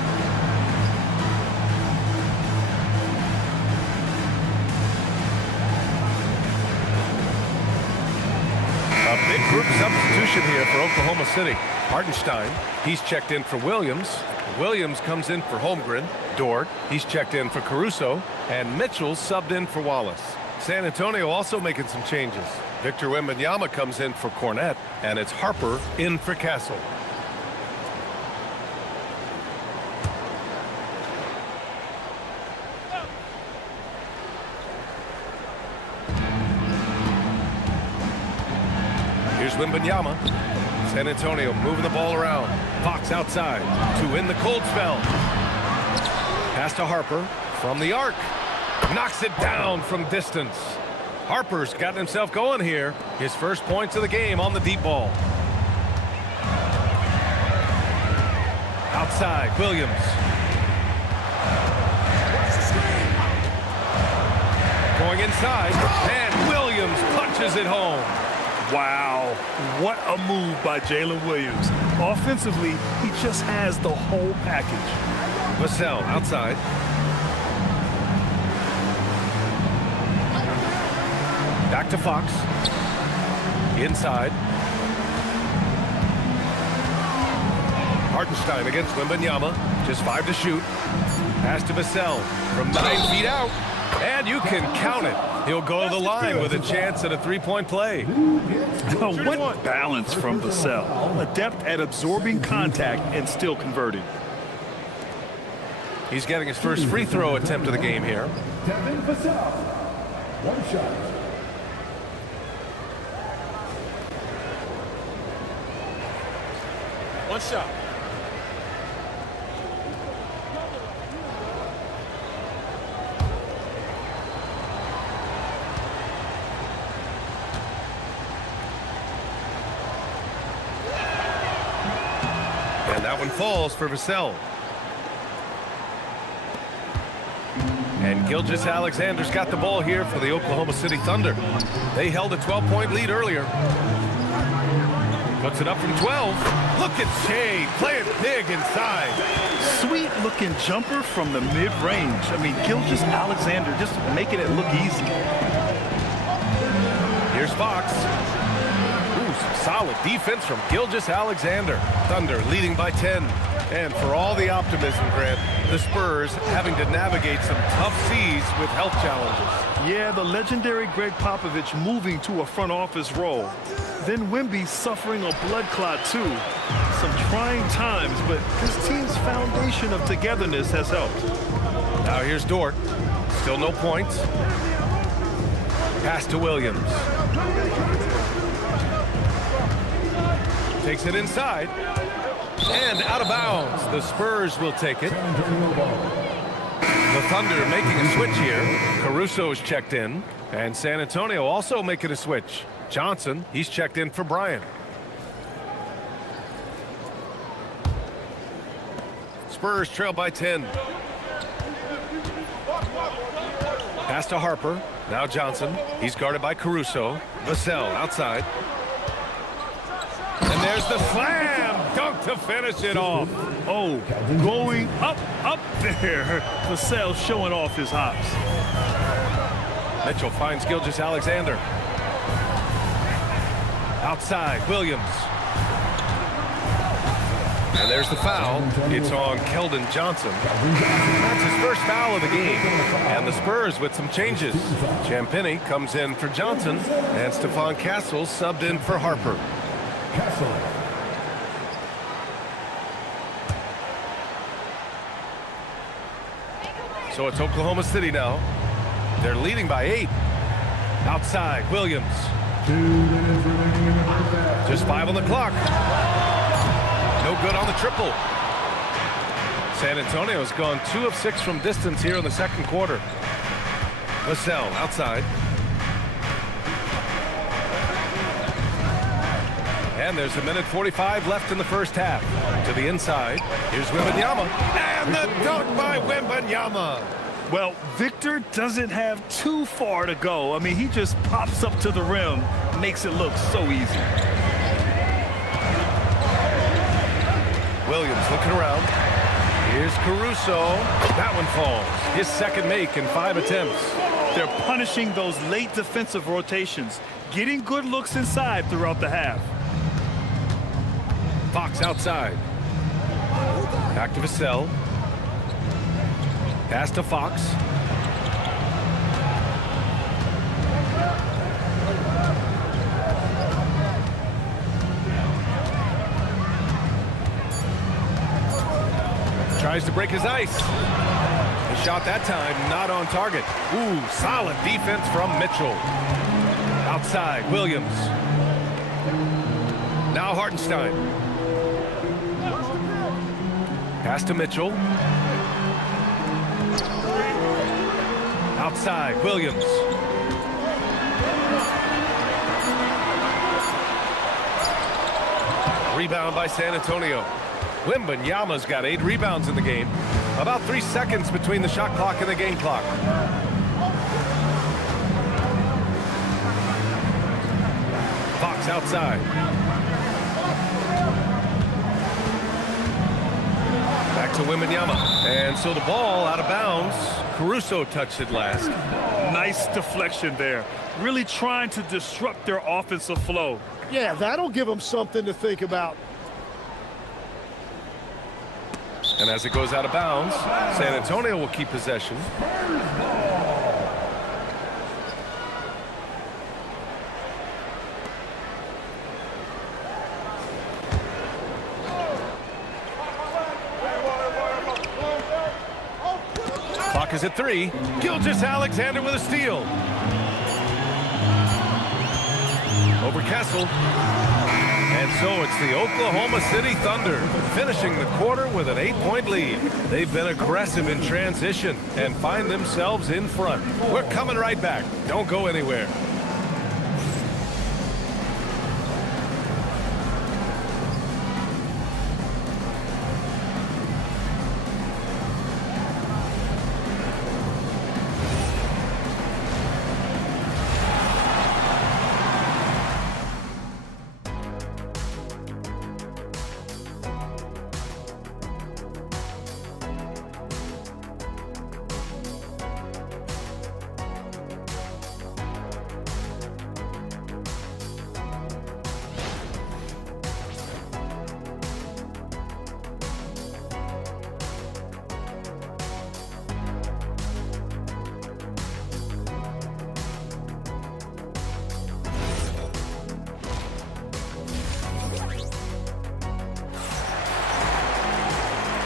A big group substitution here for Oklahoma City. Hartenstein, he's checked in for Williams. Williams comes in for Holmgren. Dort, he's checked in for Caruso. And Mitchell subbed in for Wallace. San Antonio also making some changes. Victor Wembanyama comes in for Cornette, and it's Harper in for Castle. Here's Wembanyama. San Antonio moving the ball around. Fox outside to win the cold spell. Pass to Harper from the arc. Knocks it down from distance. Harper's gotten himself going here. His first points of the game on the deep ball. Outside, Williams. Going inside, and Williams punches it home. Wow, what a move by Jalen Williams. Offensively, he just has the whole package. Vassell outside. Back to Fox. Inside. Hartenstein against Wembanyama. Just 5 to shoot. Pass to Vassell from 9 feet out. And you can count it. He'll go to the line with a chance at a three-point play. What balance from Vassell. Adept at absorbing contact and still converting. He's getting his first free throw attempt of the game here. Devin Vassell. One shot. One shot. And that one falls for Vassell. And Gilgeous-Alexander's got the ball here for the Oklahoma City Thunder. They held a 12-point lead earlier. Puts it up from 12. Look at Shea playing big inside. Sweet looking jumper from the mid-range. I mean, Gilgeous-Alexander just making it look easy. Here's Fox. Ooh, some solid defense from Gilgeous-Alexander. Thunder leading by 10. And for all the optimism, Grant, the Spurs having to navigate some tough seas with health challenges. Yeah, the legendary Greg Popovich moving to a front office role. Then Wemby suffering a blood clot too. Some trying times, but this team's foundation of togetherness has helped. Now here's Dort. Still no points. Pass to Williams. Takes it inside. And out of bounds. The Spurs will take it. The Thunder making a switch here. Caruso's checked in. And San Antonio also making a switch. Johnson, he's checked in for Bryant. Spurs trail by 10. Pass to Harper. Now Johnson. He's guarded by Caruso. Vassell outside. And there's the slam dunk to finish it off. Oh, going up there. Vassell showing off his hops. Mitchell finds Gilgeous-Alexander. Outside, Williams. And there's the foul. It's on Keldon Johnson. That's his first foul of the game. And the Spurs with some changes. Champagnie comes in for Johnson, and Stephon Castle subbed in for Harper. So it's Oklahoma City now. They're leading by 8. Outside, Williams. Just 5 on the clock. No good on the triple. San Antonio's gone 2 of 6 from distance here in the second quarter. Vassell outside. And there's a minute 45 left in the first half. To the inside. Here's Wembanyama. And the dunk by Wembanyama. Well, Victor doesn't have too far to go. I mean, he just pops up to the rim, makes it look so easy. Williams looking around. Here's Caruso. That one falls. His second make in 5 attempts. They're punishing those late defensive rotations, getting good looks inside throughout the half. Fox outside. Back to Vassell. Pass to Fox. Tries to break his ice. The shot that time not on target. Ooh, solid defense from Mitchell. Outside, Williams. Now Hartenstein. Pass to Mitchell. Outside, Williams. Rebound by San Antonio. Wembanyama's got 8 rebounds in the game. About 3 seconds between the shot clock and the game clock. Fox outside. Back to Wembanyama. And so the ball out of bounds. Caruso touched it last. Nice deflection there. Really trying to disrupt their offensive flow. Yeah, that'll give them something to think about. And as it goes out of bounds, San Antonio will keep possession. Clock is at 3. Gilgeous-Alexander with a steal. Over Kessel. And so it's the Oklahoma City Thunder finishing the quarter with an 8-point lead. They've been aggressive in transition and find themselves in front. We're coming right back. Don't go anywhere.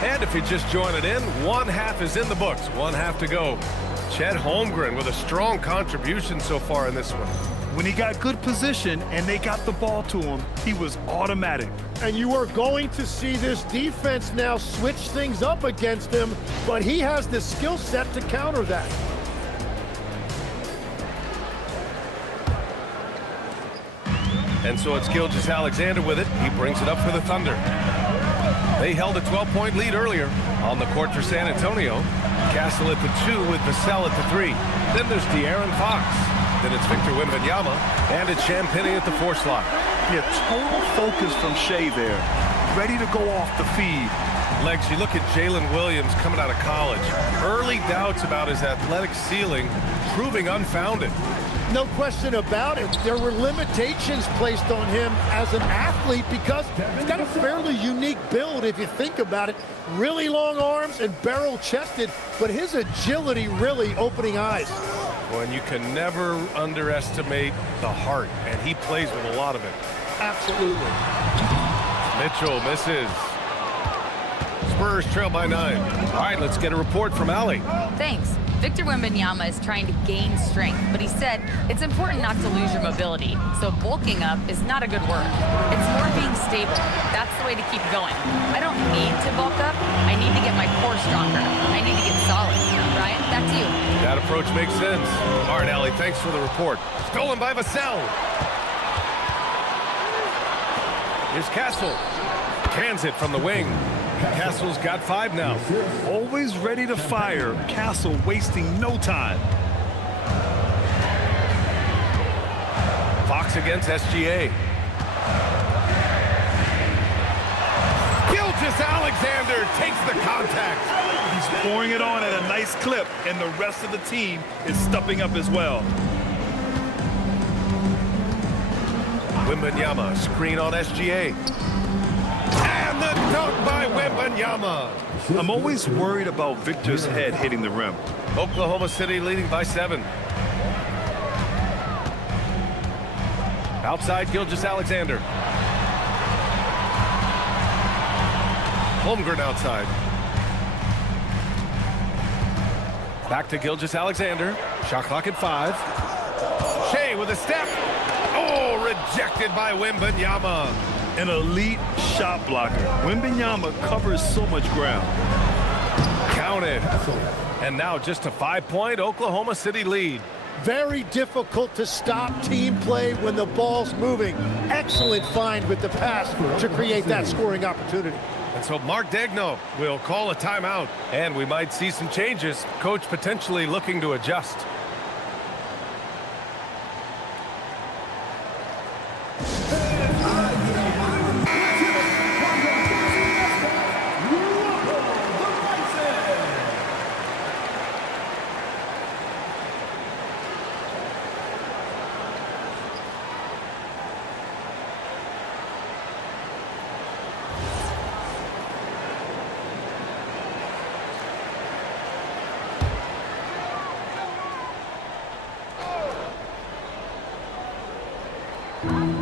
And if you just join it in, one half is in the books, one half to go. Chet Holmgren with a strong contribution so far in this one. When he got good position and they got the ball to him, he was automatic. And you are going to see this defense now switch things up against him, but he has the skill set to counter that. And so it's Gilgeous-Alexander with it. He brings it up for the Thunder. They held a 12-point lead earlier. On the court for San Antonio, Castle at the 2 with Vassell at the 3. Then there's De'Aaron Fox. Then it's Victor Wembanyama, and it's Champagnie at the 4 slot. Yeah, total focus from Shea there. Ready to go off the feed. Legs, you look at Jalen Williams coming out of college. Early doubts about his athletic ceiling proving unfounded. No question about it. There were limitations placed on him as an athlete because he's got a fairly unique build if you think about it. Really long arms and barrel-chested, but his agility really opening eyes. Well, and you can never underestimate the heart, and he plays with a lot of it. Absolutely. Mitchell misses. Spurs trail by 9. All right, let's get a report from Allie. Thanks. Victor Wembanyama is trying to gain strength, but he said it's important not to lose your mobility. So bulking up is not a good word. It's more being stable. That's the way to keep going. I don't need to bulk up. I need to get my core stronger. I need to get solid. Ryan, back to you. That approach makes sense. All right, Allie, thanks for the report. Stolen by Vassell. Here's Castle. Cans it from the wing. Castle's got 5 now. Always ready to fire. Castle wasting no time. Fox against SGA. Gilgeous-Alexander takes the contact. He's pouring it on at a nice clip, and the rest of the team is stepping up as well. Wembanyama, screen on SGA. And the dunk by Wembanyama. I'm always worried about Victor's head hitting the rim. Oklahoma City leading by 7. Outside, Gilgeous-Alexander. Holmgren outside. Back to Gilgeous-Alexander. Shot clock at 5. Shea with a step. Oh, rejected by Wembanyama. An elite shot blocker. Wembanyama covers so much ground. Counted. And now just a 5-point Oklahoma City lead. Very difficult to stop team play when the ball's moving. Excellent find with the pass to create that scoring opportunity. And so Mark Daigneault will call a timeout, and we might see some changes. Coach potentially looking to adjust.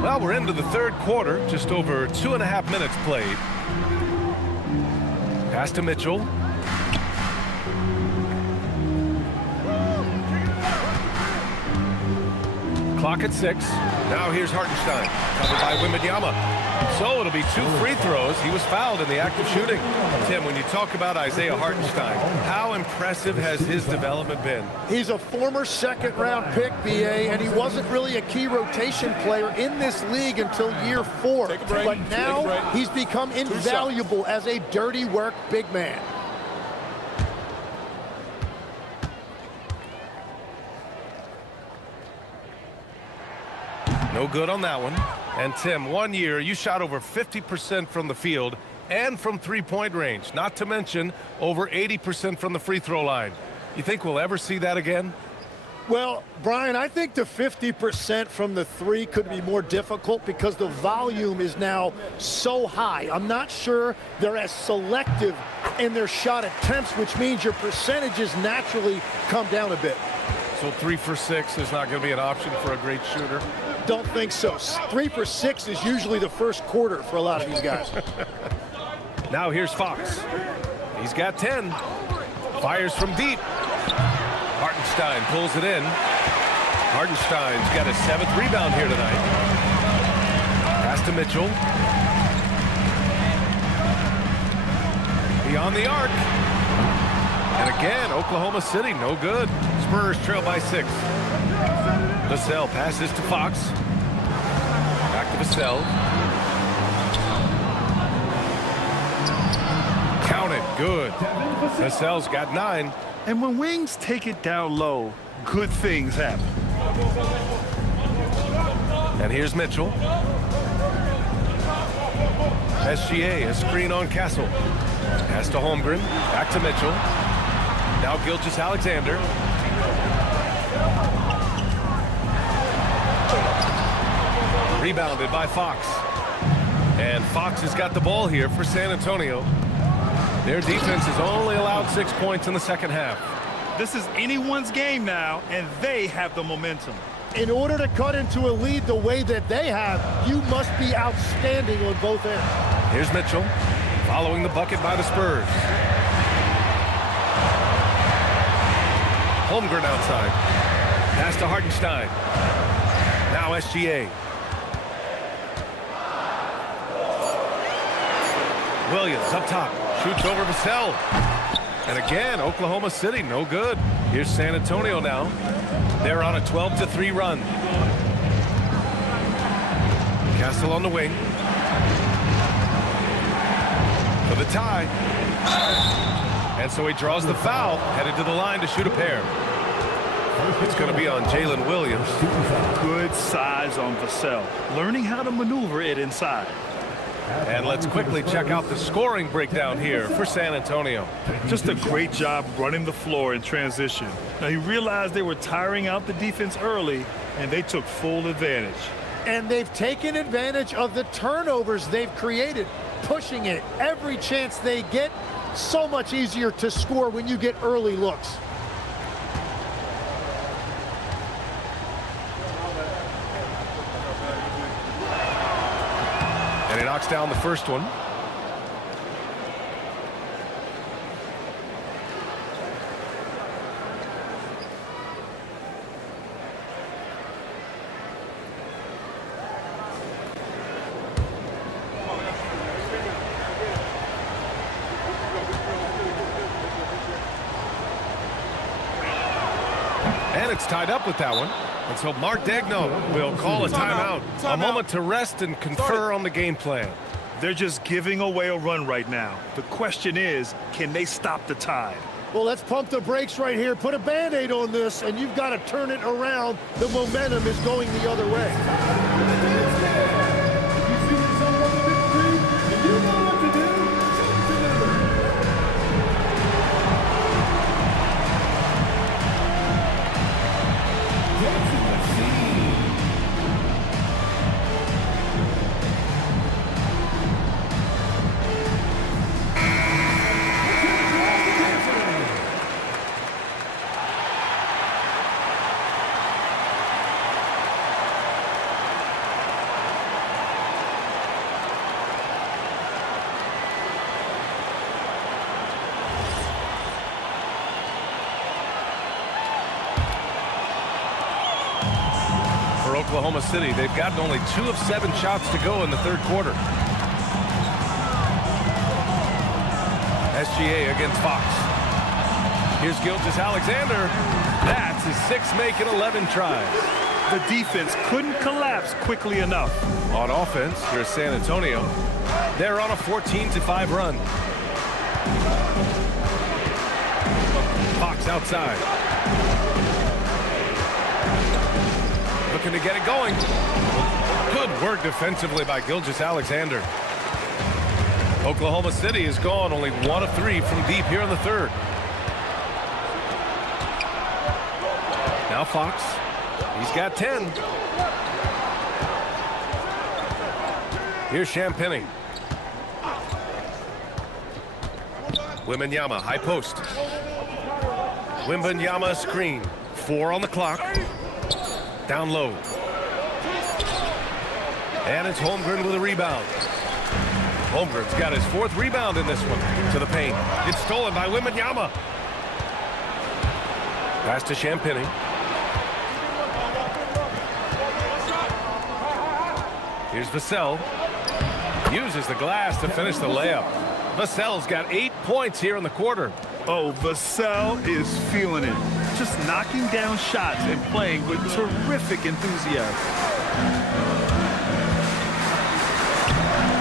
Well, we're into the third quarter, just over 2.5 minutes played. Pass to Mitchell. Clock at 6. Now here's Hartenstein, covered by Wembanyama. So it'll be 2 free throws. He was fouled in the act of shooting. Tim, when you talk about Isaiah Hartenstein, how impressive has his development been? He's a former second-round pick, BA, and he wasn't really a key rotation player in this league until year 4. But now he's become invaluable as a dirty work big man. No good on that one. And Tim, 1 year, you shot over 50% from the field and from three-point range, not to mention over 80% from the free throw line. You think we'll ever see that again? Well, Brian, I think the 50% from the 3 could be more difficult because the volume is now so high. I'm not sure they're as selective in their shot attempts, which means your percentages naturally come down a bit. So 3 for 6 is not going to be an option for a great shooter? Don't think so. 3 for 6 is usually the first quarter for a lot of these guys. Now here's Fox. He's got 10. Fires from deep. Hartenstein pulls it in. Hartenstein's got his 7th rebound here tonight. Pass to Mitchell. Beyond the arc. And again, Oklahoma City, no good. Spurs trail by 6. Vassell passes to Fox. Back to Vassell. Count it, good. Vassell's got 9. And when wings take it down low, good things happen. And here's Mitchell. SGA, a screen on Castle. Pass to Holmgren. Back to Mitchell. Now Gilgeous-Alexander. Rebounded by Fox. And Fox has got the ball here for San Antonio. Their defense has only allowed 6 points in the second half. This is anyone's game now, and they have the momentum. In order to cut into a lead the way that they have, you must be outstanding on both ends. Here's Mitchell, following the bucket by the Spurs. Holmgren outside. Pass to Hartenstein. Now SGA. Williams up top. Shoots over Vassell. And again, Oklahoma City, no good. Here's San Antonio now. They're on a 12-3 run. Castle on the wing. For the tie. And so he draws the foul, headed to the line to shoot a pair. It's going to be on Jalen Williams. Good size on Vassell. Learning how to maneuver it inside. And let's quickly check out the scoring breakdown here for San Antonio. Just a great job running the floor in transition. Now, he realized they were tiring out the defense early, and they took full advantage. And they've taken advantage of the turnovers they've created, pushing it every chance they get. So much easier to score when you get early looks. And he knocks down the first one. And it's tied up with that one. And so Mark Daigneault will call a timeout. A moment to rest and confer on the game plan. They're just giving away a run right now. The question is, can they stop the tide? Well, let's pump the brakes right here. Put a Band-Aid on this, and you've got to turn it around. The momentum is going the other way. Oklahoma City, they've gotten only 2 of 7 shots to go in the third quarter. SGA against Fox. Here's Gilgeous-Alexander. That's his 6th make in 11 tries. The defense couldn't collapse quickly enough. On offense, here's San Antonio. They're on a 14-5 run. Fox outside. Looking to get it going. Good work defensively by Gilgeous-Alexander. Oklahoma City is gone only 1 of 3 from deep here in the third. Now Fox. He's got 10. Here's Champagnie. Wembanyama, high post. Wembanyama screen. 4 on the clock. Down low. And it's Holmgren with a rebound. Holmgren's got his 4th rebound in this one. To the paint. It's stolen by Wembanyama. Pass to Champagnie. Here's Vassell. Uses the glass to finish the layup. Vassell's got 8 points here in the quarter. Oh, Vassell is feeling it. Just knocking down shots and playing with terrific enthusiasm.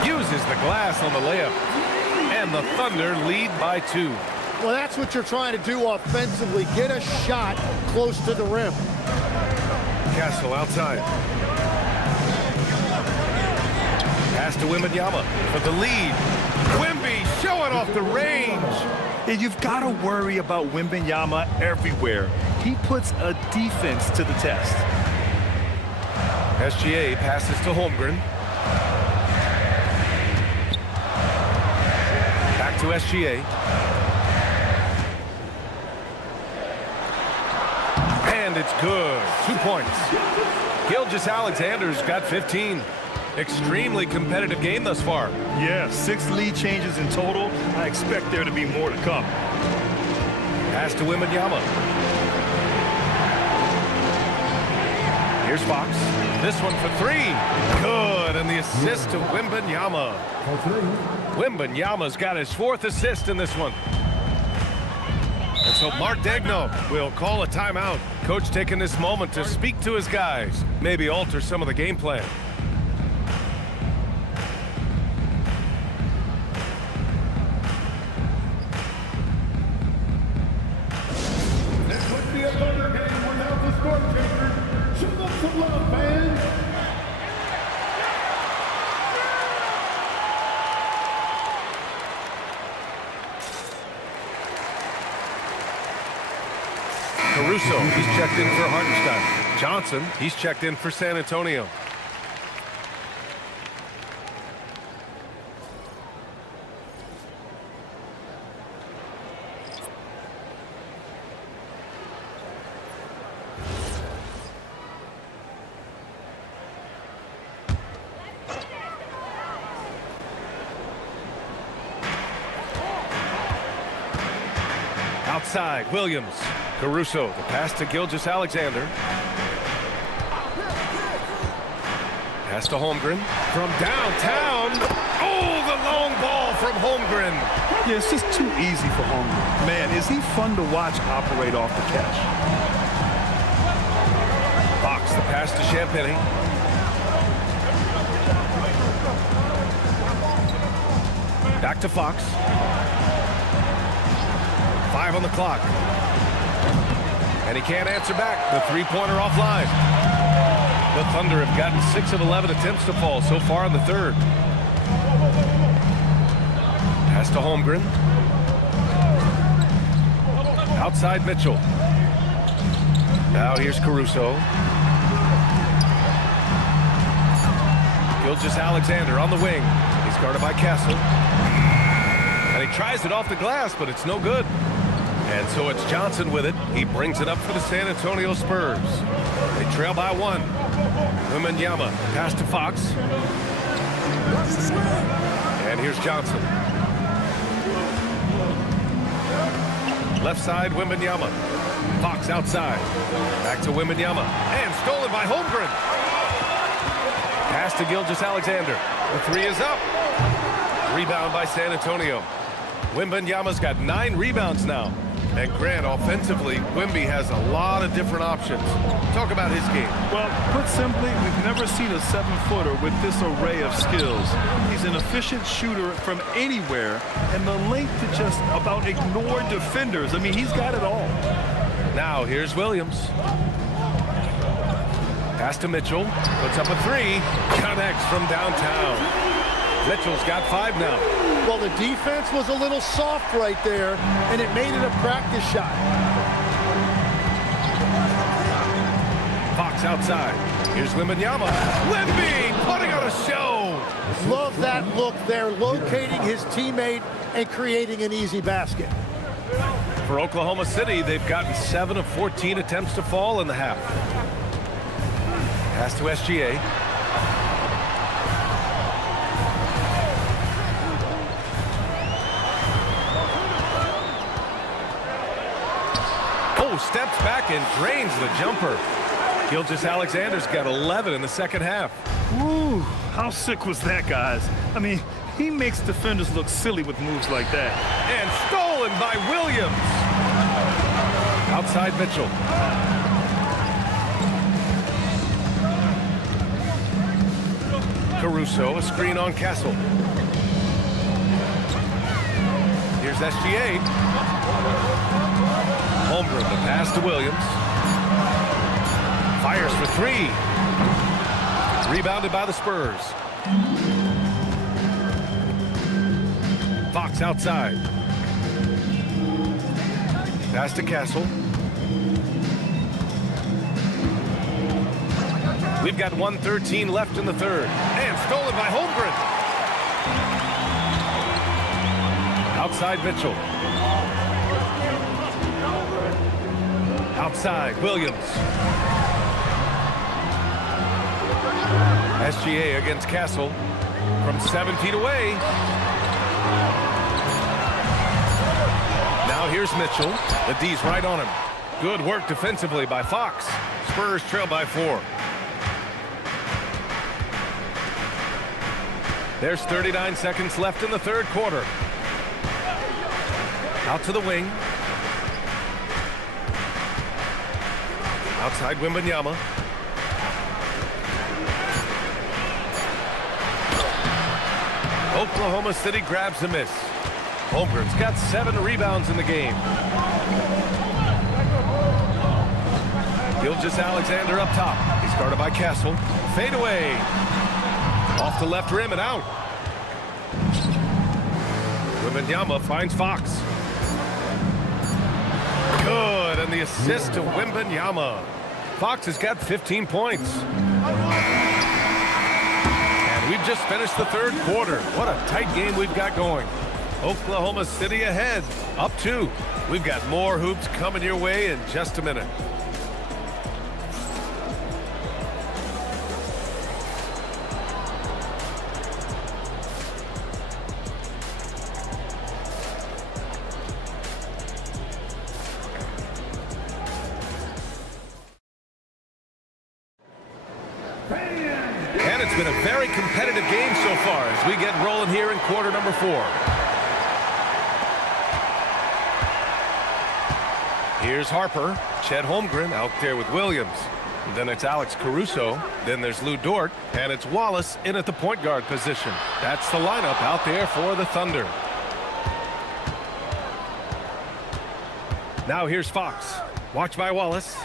Uses the glass on the layup. And the Thunder lead by 2. Well, that's what you're trying to do offensively. Get a shot close to the rim. Castle outside. Pass to Wembanyama for the lead. Wemby showing off the range. And you've got to worry about Wembanyama everywhere. He puts a defense to the test. SGA passes to Holmgren. Back to SGA. And it's good. 2 points. Gilgeous-Alexander's got 15. Extremely competitive game thus far. Yeah, 6 lead changes in total. I expect there to be more to come. Pass to Wembanyama. Here's Fox. This one for 3. Good, and the assist to Wembanyama. Wembanyama's got his 4th assist in this one. And so Mark Daigneault will call a timeout. Coach taking this moment to speak to his guys. Maybe alter some of the game plan. Caruso, he's checked in for Hartenstein. Johnson, he's checked in for San Antonio. Outside, Williams. Caruso, the pass to Gilgeous-Alexander. Pass to Holmgren. From downtown. Oh, the long ball from Holmgren. Yeah, it's just too easy for Holmgren. Man, is he fun to watch operate off the catch. Pass to Champagny. Back to Fox. 5 on the clock. And he can't answer back. The three-pointer offline. The Thunder have gotten 6 of 11 attempts to fall so far in the third. Pass to Holmgren. Outside Mitchell. Now here's Caruso. Gilgeous-Alexander on the wing. He's guarded by Castle. And he tries it off the glass, but it's no good. And so it's Johnson with it. He brings it up for the San Antonio Spurs. They trail by 1. Wembanyama pass to Fox. And here's Johnson. Left side, Wembanyama. Fox outside. Back to Wembanyama. And stolen by Holmgren. Pass to Gilgeous-Alexander. The three is up. Rebound by San Antonio. Wembanyama's got 9 rebounds now. And Grant, offensively, Wemby has a lot of different options. Talk about his game. Well, put simply, we've never seen a 7-footer with this array of skills. He's an efficient shooter from anywhere, and the length to just about ignore defenders. I mean, he's got it all. Now, here's Williams. Pass to Mitchell. Puts up a 3. Connects from downtown. Mitchell's got 5 now. Well, the defense was a little soft right there, and it made it a practice shot. Fox outside. Here's Wembanyama. Wemby putting on a show. Love that look there, locating his teammate and creating an easy basket. For Oklahoma City, they've gotten 7 of 14 attempts to fall in the half. Pass to SGA. Steps back and drains the jumper. Gilgeous-Alexander's got 11 in the second half. Ooh, how sick was that, guys? I mean, he makes defenders look silly with moves like that. And stolen by Williams. Outside Mitchell. Caruso, a screen on Castle. Here's SGA. Holmgren, the pass to Williams. Fires for 3. Rebounded by the Spurs. Fox outside. Pass to Castle. We've got 1:13 left in the third. And stolen by Holmgren. Outside Mitchell. Outside, Williams. SGA against Castle from 7 feet away. Now here's Mitchell. The D's right on him. Good work defensively by Fox. Spurs trail by 4. There's 39 seconds left in the third quarter. Out to the wing. Outside Wembanyama. Oklahoma City grabs a miss. Holmgren's got 7 rebounds in the game. Gilgeous-Alexander up top. He's guarded by Castle. Fade away. Off the left rim and out. Wembanyama finds Fox. Good, and the assist to Wembanyama. Fox has got 15 points. And we've just finished the third quarter. What a tight game we've got going. Oklahoma City ahead, up 2. We've got more hoops coming your way in just a minute. And it's been a very competitive game so far as we get rolling here in quarter number 4. Here's Harper. Chet Holmgren out there with Williams. Then it's Alex Caruso. Then there's Lou Dort. And it's Wallace in at the point guard position. That's the lineup out there for the Thunder. Now here's Fox. Watch by Wallace.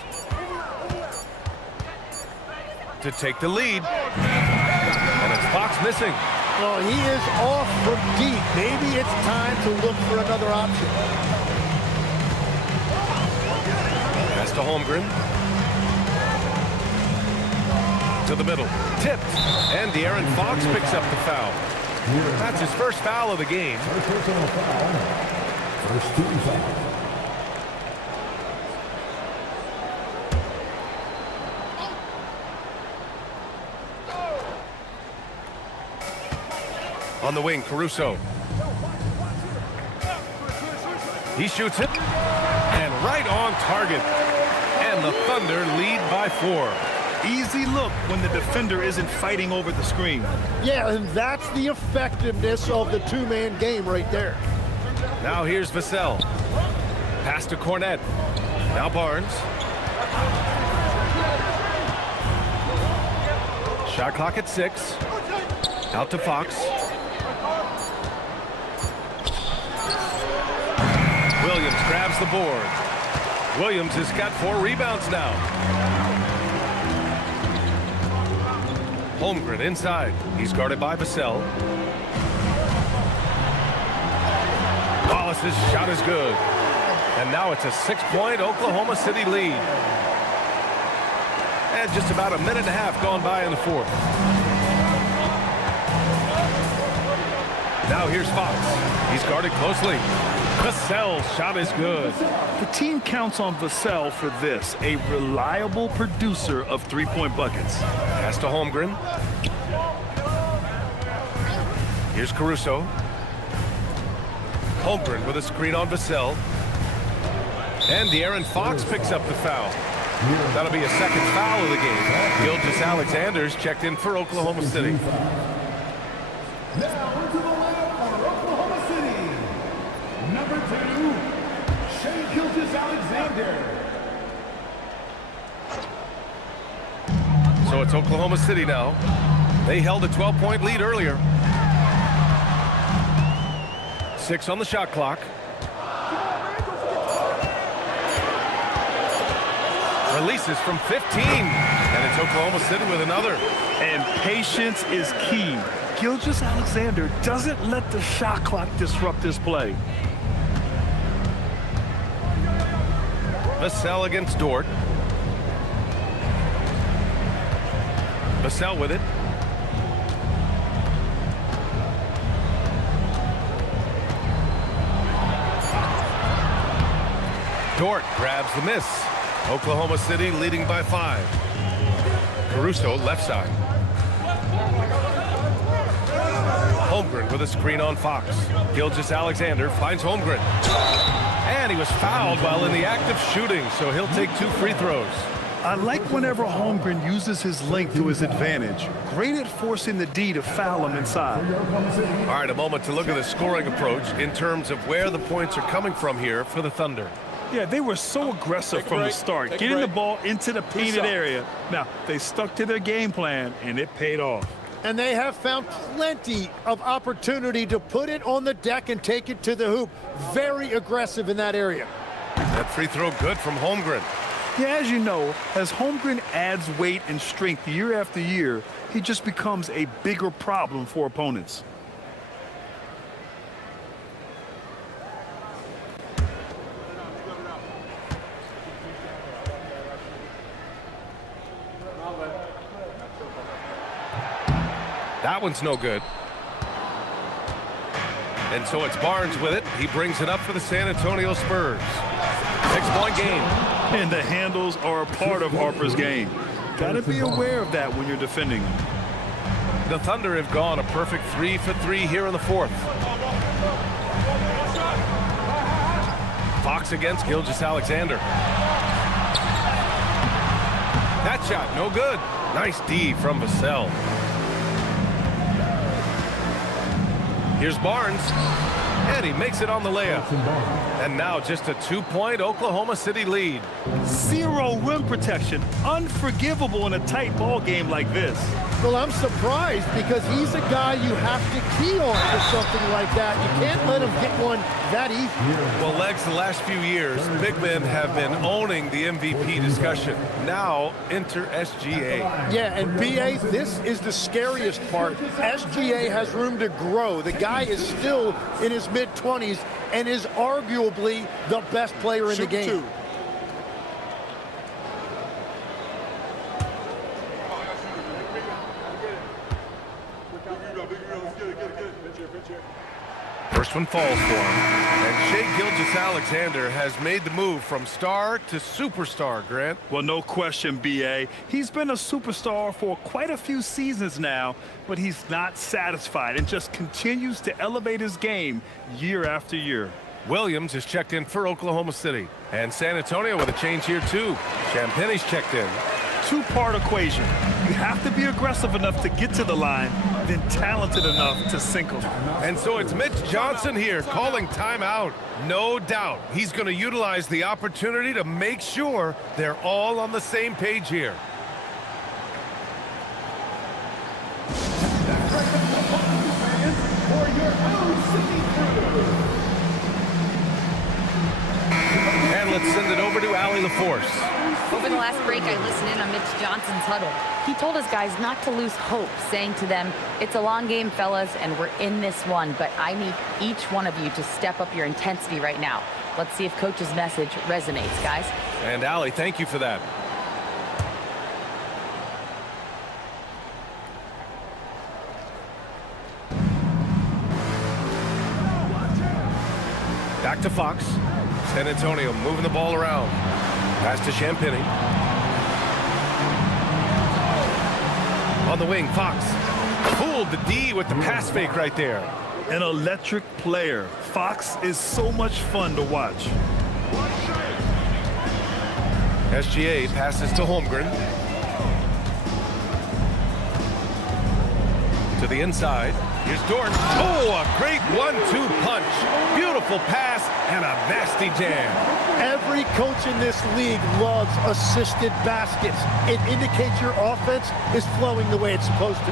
To take the lead. And it's Fox missing. Well, he is off from deep. Maybe it's time to look for another option. Pass to Holmgren. To the middle. Tipped. And De'Aaron Fox picks up the foul. That's his first foul of the game. First team foul. On the wing, Caruso. He shoots it. And right on target. And the Thunder lead by 4. Easy look when the defender isn't fighting over the screen. Yeah, and that's the effectiveness of the two-man game right there. Now here's Vassell. Pass to Cornette. Now Barnes. Shot clock at 6. Out to Fox. Williams grabs the board. Williams has got 4 rebounds now. Holmgren inside. He's guarded by Vassell. Wallace's shot is good. And now it's a 6-point Oklahoma City lead. And just about a minute and a half gone by in the 4th. Now here's Fox. He's guarded closely. Vassell's shot is good. The team counts on Vassell for this, a reliable producer of three-point buckets. Pass to Holmgren. Here's Caruso. Holmgren with a screen on Vassell. And De'Aaron Fox picks up the foul. That'll be a second foul of the game. Gilgeous-Alexander's checked in for Oklahoma City. Now into the lineup for Oklahoma City. Number 2, Shai Gilgeous-Alexander. So it's Oklahoma City now. They held a 12-point lead earlier. 6 on the shot clock. Releases from 15. And it's Oklahoma City with another. And patience is key. Gilgeous-Alexander doesn't let the shot clock disrupt his play. Vassell against Dort. Vassell with it. Dort grabs the miss. Oklahoma City leading by 5. Caruso left side. Holmgren with a screen on Fox. Gilgeous-Alexander finds Holmgren. And he was fouled while in the act of shooting, so he'll take 2 free throws. I like whenever Holmgren uses his length to his advantage. Great at forcing the D to foul him inside. All right, a moment to look at the scoring approach in terms of where the points are coming from here for the Thunder. Yeah, they were so aggressive from the start, getting the ball into the painted area. Now, they stuck to their game plan, and it paid off. And they have found plenty of opportunity to put it on the deck and take it to the hoop. Very aggressive in that area. That free throw good from Holmgren. Yeah, as you know, as Holmgren adds weight and strength year after year, he just becomes a bigger problem for opponents. That one's no good. And so it's Barnes with it. He brings it up for the San Antonio Spurs. 6-point game. And the handles are a part of Harper's game. Got to be aware of that when you're defending him. The Thunder have gone a perfect 3 for 3 here in the 4th. Fox against Gilgeous-Alexander. That shot, no good. Nice D from Vassell. Here's Barnes. And he makes it on the layup. And now just a 2-point Oklahoma City lead. Zero rim protection. Unforgivable in a tight ball game like this. Well, I'm surprised because he's a guy you have to key on for something like that. You can't let him get one that easy. Well, Legs, the last few years, big men have been owning the MVP discussion. Now, enter SGA. Yeah, and BA, this is the scariest part. SGA has room to grow. The guy is still in his mid-20s and is arguably the best player in the game. First one falls for him. And Shai Gilgeous-Alexander has made the move from star to superstar, Grant. Well, no question, BA. He's been a superstar for quite a few seasons now, but he's not satisfied and just continues to elevate his game year after year. Williams is checked in for Oklahoma City. And San Antonio with a change here, too. Champagne's checked in. Two-part equation. You have to be aggressive enough to get to the line, then talented enough to sink them. And so it's Mitch Johnson here calling timeout. No doubt he's going to utilize the opportunity to make sure they're all on the same page here. And let's send it over to Allie LaForce. Over the last break, I listened in on Mitch Johnson's huddle. He told his guys not to lose hope, saying to them, it's a long game, fellas, and we're in this one, but I need each one of you to step up your intensity right now. Let's see if Coach's message resonates, guys. And Allie, thank you for that. Back to Fox. San Antonio moving the ball around. Pass to Champagnie. On the wing, Fox. Fooled the D with the pass fake right there. An electric player. Fox is so much fun to watch. SGA passes to Holmgren. To the inside. Here's Dort. Oh, a great 1-2 punch. Beautiful pass and a nasty jam. Every coach in this league loves assisted baskets. It indicates your offense is flowing the way it's supposed to.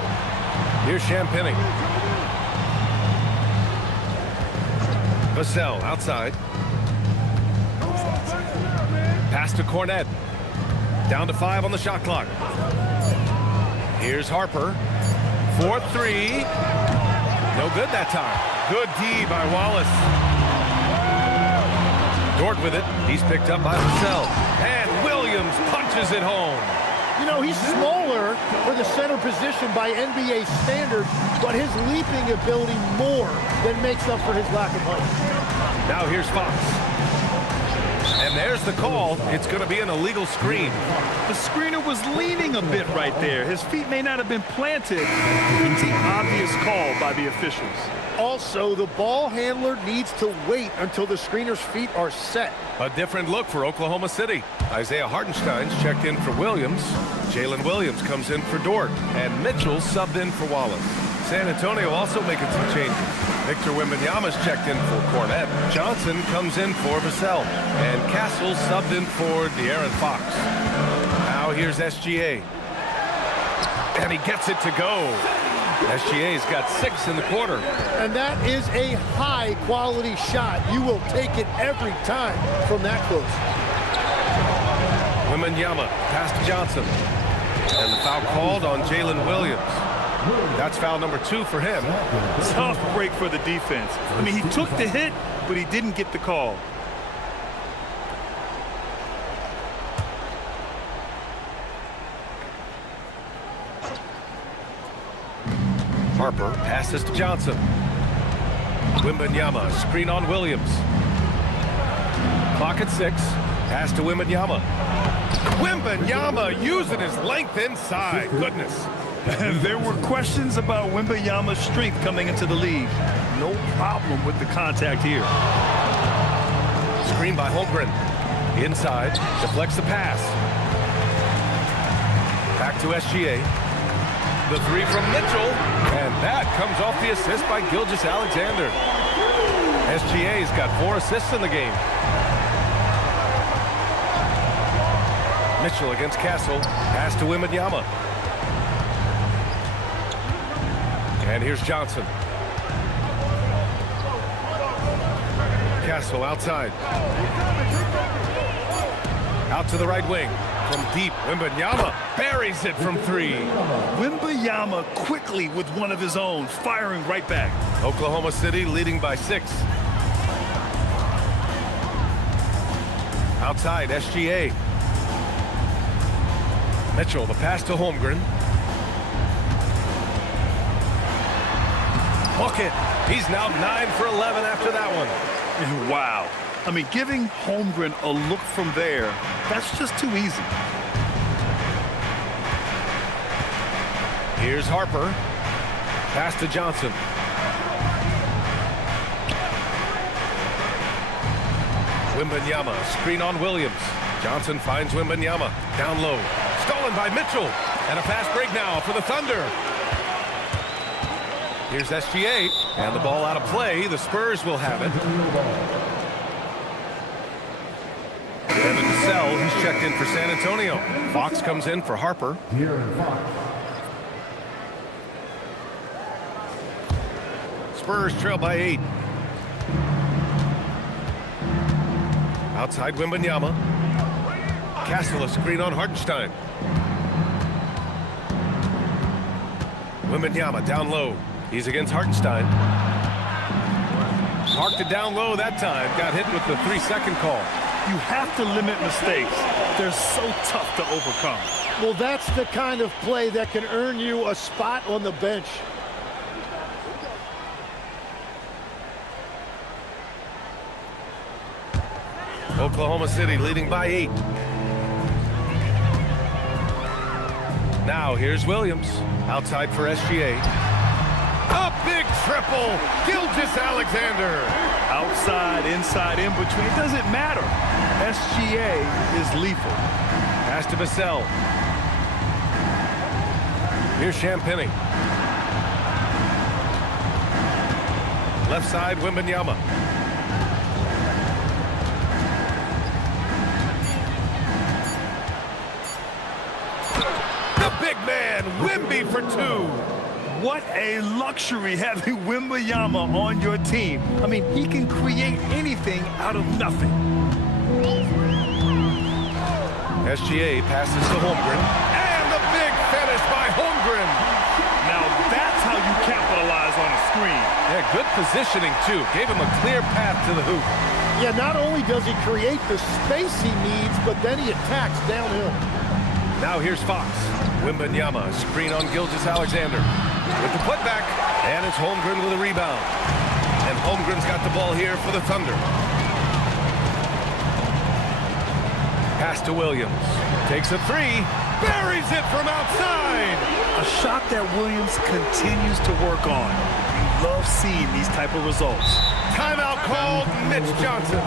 Here's Champagnie. Vassell outside. Pass to Cornette. Down to 5 on the shot clock. Here's Harper. 4-3. No good that time. Good D by Wallace. Dort with it. He's picked up by Vassell. And Williams punches it home. You know, he's smaller for the center position by NBA standards, but his leaping ability more than makes up for his lack of height. Now here's Fox. And there's the call. It's going to be an illegal screen. The screener was leaning a bit right there. His feet may not have been planted. Pretty obvious call by the officials. Also, the ball handler needs to wait until the screener's feet are set. A different look for Oklahoma City. Isaiah Hartenstein's checked in for Williams. Jalen Williams comes in for Dort. And Mitchell subbed in for Wallace. San Antonio also making some changes. Victor Wembanyama's checked in for Cornette. Johnson comes in for Vassell. And Castle subbed in for De'Aaron Fox. Now here's SGA. And he gets it to go. SGA's got 6 in the quarter. And that is a high-quality shot. You will take it every time from that close. Wembanyama, pass to Johnson. And the foul called on Jalen Williams. That's foul number 2 for him. Tough break for the defense. I mean, he took the hit, but he didn't get the call. Harper passes to Johnson. Wembanyama, screen on Williams. Clock at 6. Pass to Wembanyama. Wembanyama using his length inside. Goodness. There were questions about Wembanyama's strength coming into the league. No problem with the contact here. Screen by Holmgren. Inside. Deflects the pass. Back to SGA. The 3 from Mitchell. And that comes off the assist by Gilgeous-Alexander. SGA's got 4 assists in the game. Mitchell against Castle. Pass to Wembanyama. And here's Johnson. Castle outside. Out to the right wing. From deep, Wembanyama buries it from 3. Wembanyama quickly with one of his own, firing right back. Oklahoma City leading by 6. Outside, SGA. Mitchell, the pass to Holmgren. Hook it. He's now 9 for 11 after that one. Wow. I mean, giving Holmgren a look from there, that's just too easy. Here's Harper. Pass to Johnson. Wembanyama, screen on Williams. Johnson finds Wembanyama. Down low. Stolen by Mitchell. And a fast break now for the Thunder. Here's SGA. And the ball out of play. The Spurs will have it. Devin Vassell, he's checked in for San Antonio. Fox comes in for Harper. Spurs trail by 8. Outside Wembanyama. Castle a screen on Hartenstein. Wembanyama down low. He's against Hartenstein. Parked it down low that time. Got hit with the 3-second call. You have to limit mistakes. They're so tough to overcome. Well, that's the kind of play that can earn you a spot on the bench. Oklahoma City leading by 8. Now here's Williams. Outside for SGA. A big triple. Gilgeous-Alexander. Outside, inside, in between, it doesn't matter. SGA is lethal. Pass to Vassell. Here's Champagnie. Left side, Wembanyama. The big man, Wemby for 2. What a luxury having Wembanyama on your team. I mean, he can create anything out of nothing. SGA passes to Holmgren. And the big finish by Holmgren. Now that's how you capitalize on a screen. Yeah, good positioning, too. Gave him a clear path to the hoop. Yeah, not only does he create the space he needs, but then he attacks downhill. Now here's Fox. Wembanyama, screen on Gilgeous-Alexander. With the putback, and it's Holmgren with a rebound. And Holmgren's got the ball here for the Thunder. Pass to Williams. Takes a 3. Buries it from outside. A shot that Williams continues to work on. You love seeing these type of results. Timeout called. Mitch Johnson.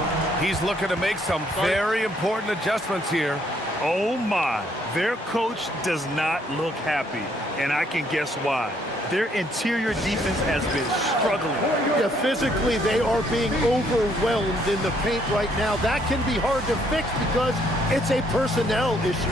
He's looking to make some very important adjustments here. Oh my, their coach does not look happy, and I can guess why. Their interior defense has been struggling. Yeah, physically, they are being overwhelmed in the paint right now. That can be hard to fix because it's a personnel issue.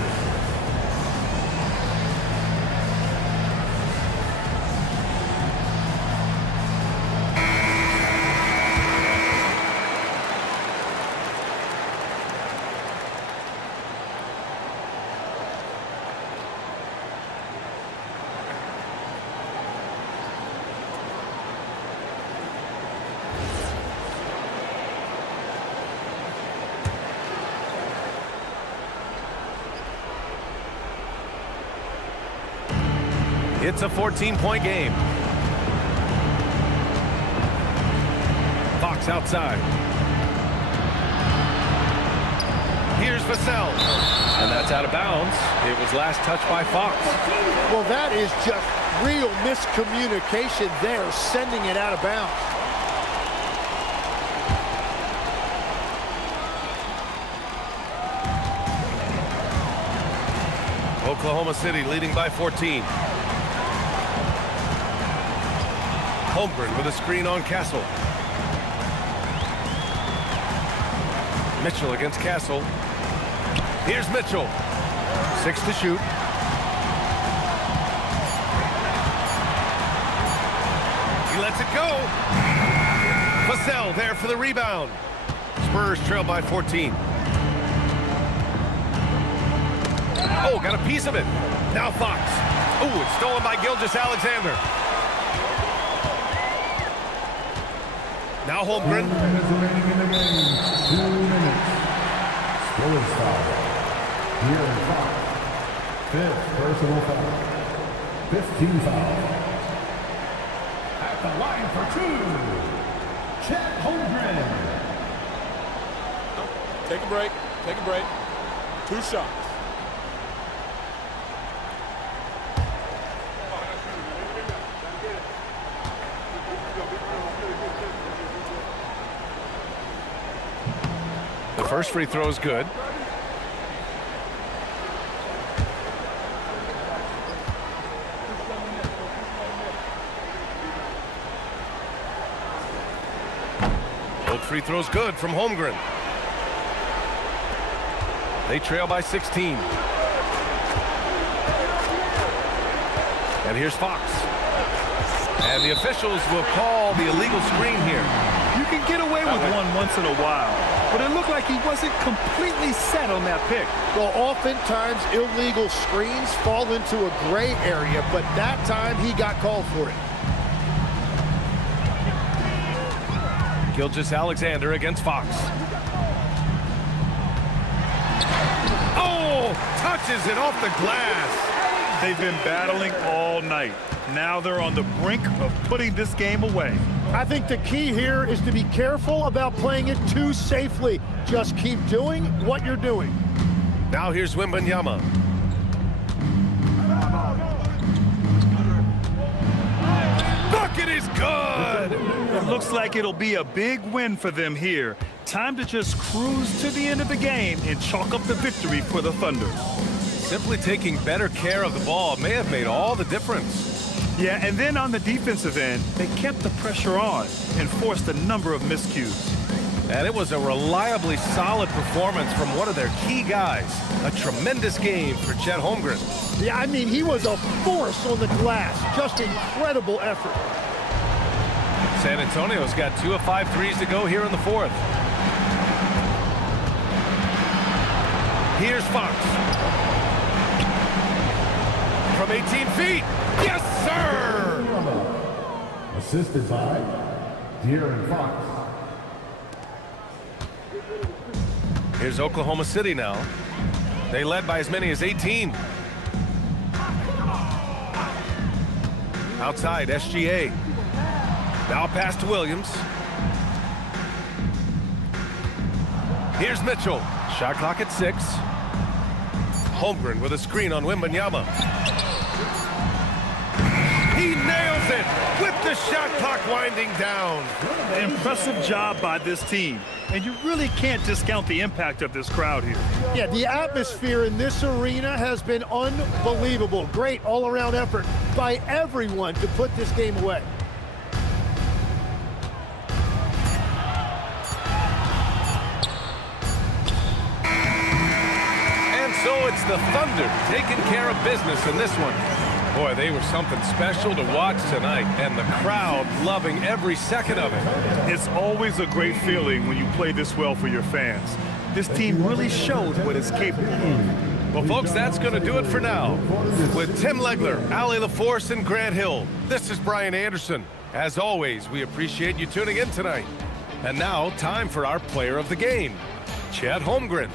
It's a 14-point game. Fox outside. Here's Vassell. And that's out of bounds. It was last touched by Fox. Well, that is just real miscommunication there, sending it out of bounds. Oklahoma City leading by 14. Holmgren with a screen on Castle. Mitchell against Castle. Here's Mitchell. 6 to shoot. He lets it go. Vassell there for the rebound. Spurs trail by 14. Oh, got a piece of it. Now Fox. Oh, it's stolen by Gilgeous-Alexander. Now Holmgren. Remaining in the game, 2 minutes. Spurs foul. Here in Fox. 5th personal foul. 15 foul. At the line for 2, Chet Holmgren. Take a break. Take a break. 2 shots. The first free throw is good. Both free throws good from Holmgren. They trail by 16. And here's Fox. And the officials will call the illegal screen here. You can get away with one once in a while, but it looked like he wasn't completely set on that pick. Well, oftentimes illegal screens fall into a gray area, but that time he got called for it. Gilgeous-Alexander against Fox. Oh, touches it off the glass. They've been battling all night. Now they're on the brink of putting this game away. I think the key here is to be careful about playing it too safely. Just keep doing what you're doing. Now here's Wembanyama. Bucket is good! It looks like it'll be a big win for them here. Time to just cruise to the end of the game and chalk up the victory for the Thunder. Simply taking better care of the ball may have made all the difference. Yeah, and then on the defensive end, they kept the pressure on and forced a number of miscues. And it was a reliably solid performance from one of their key guys. A tremendous game for Chet Holmgren. Yeah, I mean, he was a force on the glass. Just incredible effort. San Antonio's got 2 of 5 threes to go here in the 4th. Here's Fox. From 18 feet. Yes, sir! Assisted by De'Aaron Fox. Here's Oklahoma City now. They led by as many as 18. Outside, SGA. Now pass to Williams. Here's Mitchell. Shot clock at 6. Holmgren with a screen on Wembanyama. He nails it with the shot clock winding down. An impressive job by this team. And you really can't discount the impact of this crowd here. Yeah, the atmosphere in this arena has been unbelievable. Great all-around effort by everyone to put this game away. And so it's the Thunder taking care of business in this one. Boy, they were something special to watch tonight, and the crowd loving every second of it. It's always a great feeling when you play this well for your fans. This team really showed what it's capable of. Well, folks, that's going to do it for now. With Tim Legler, Allie LaForce, and Grant Hill, this is Brian Anderson. As always, we appreciate you tuning in tonight. And now, time for our player of the game, Chet Holmgren.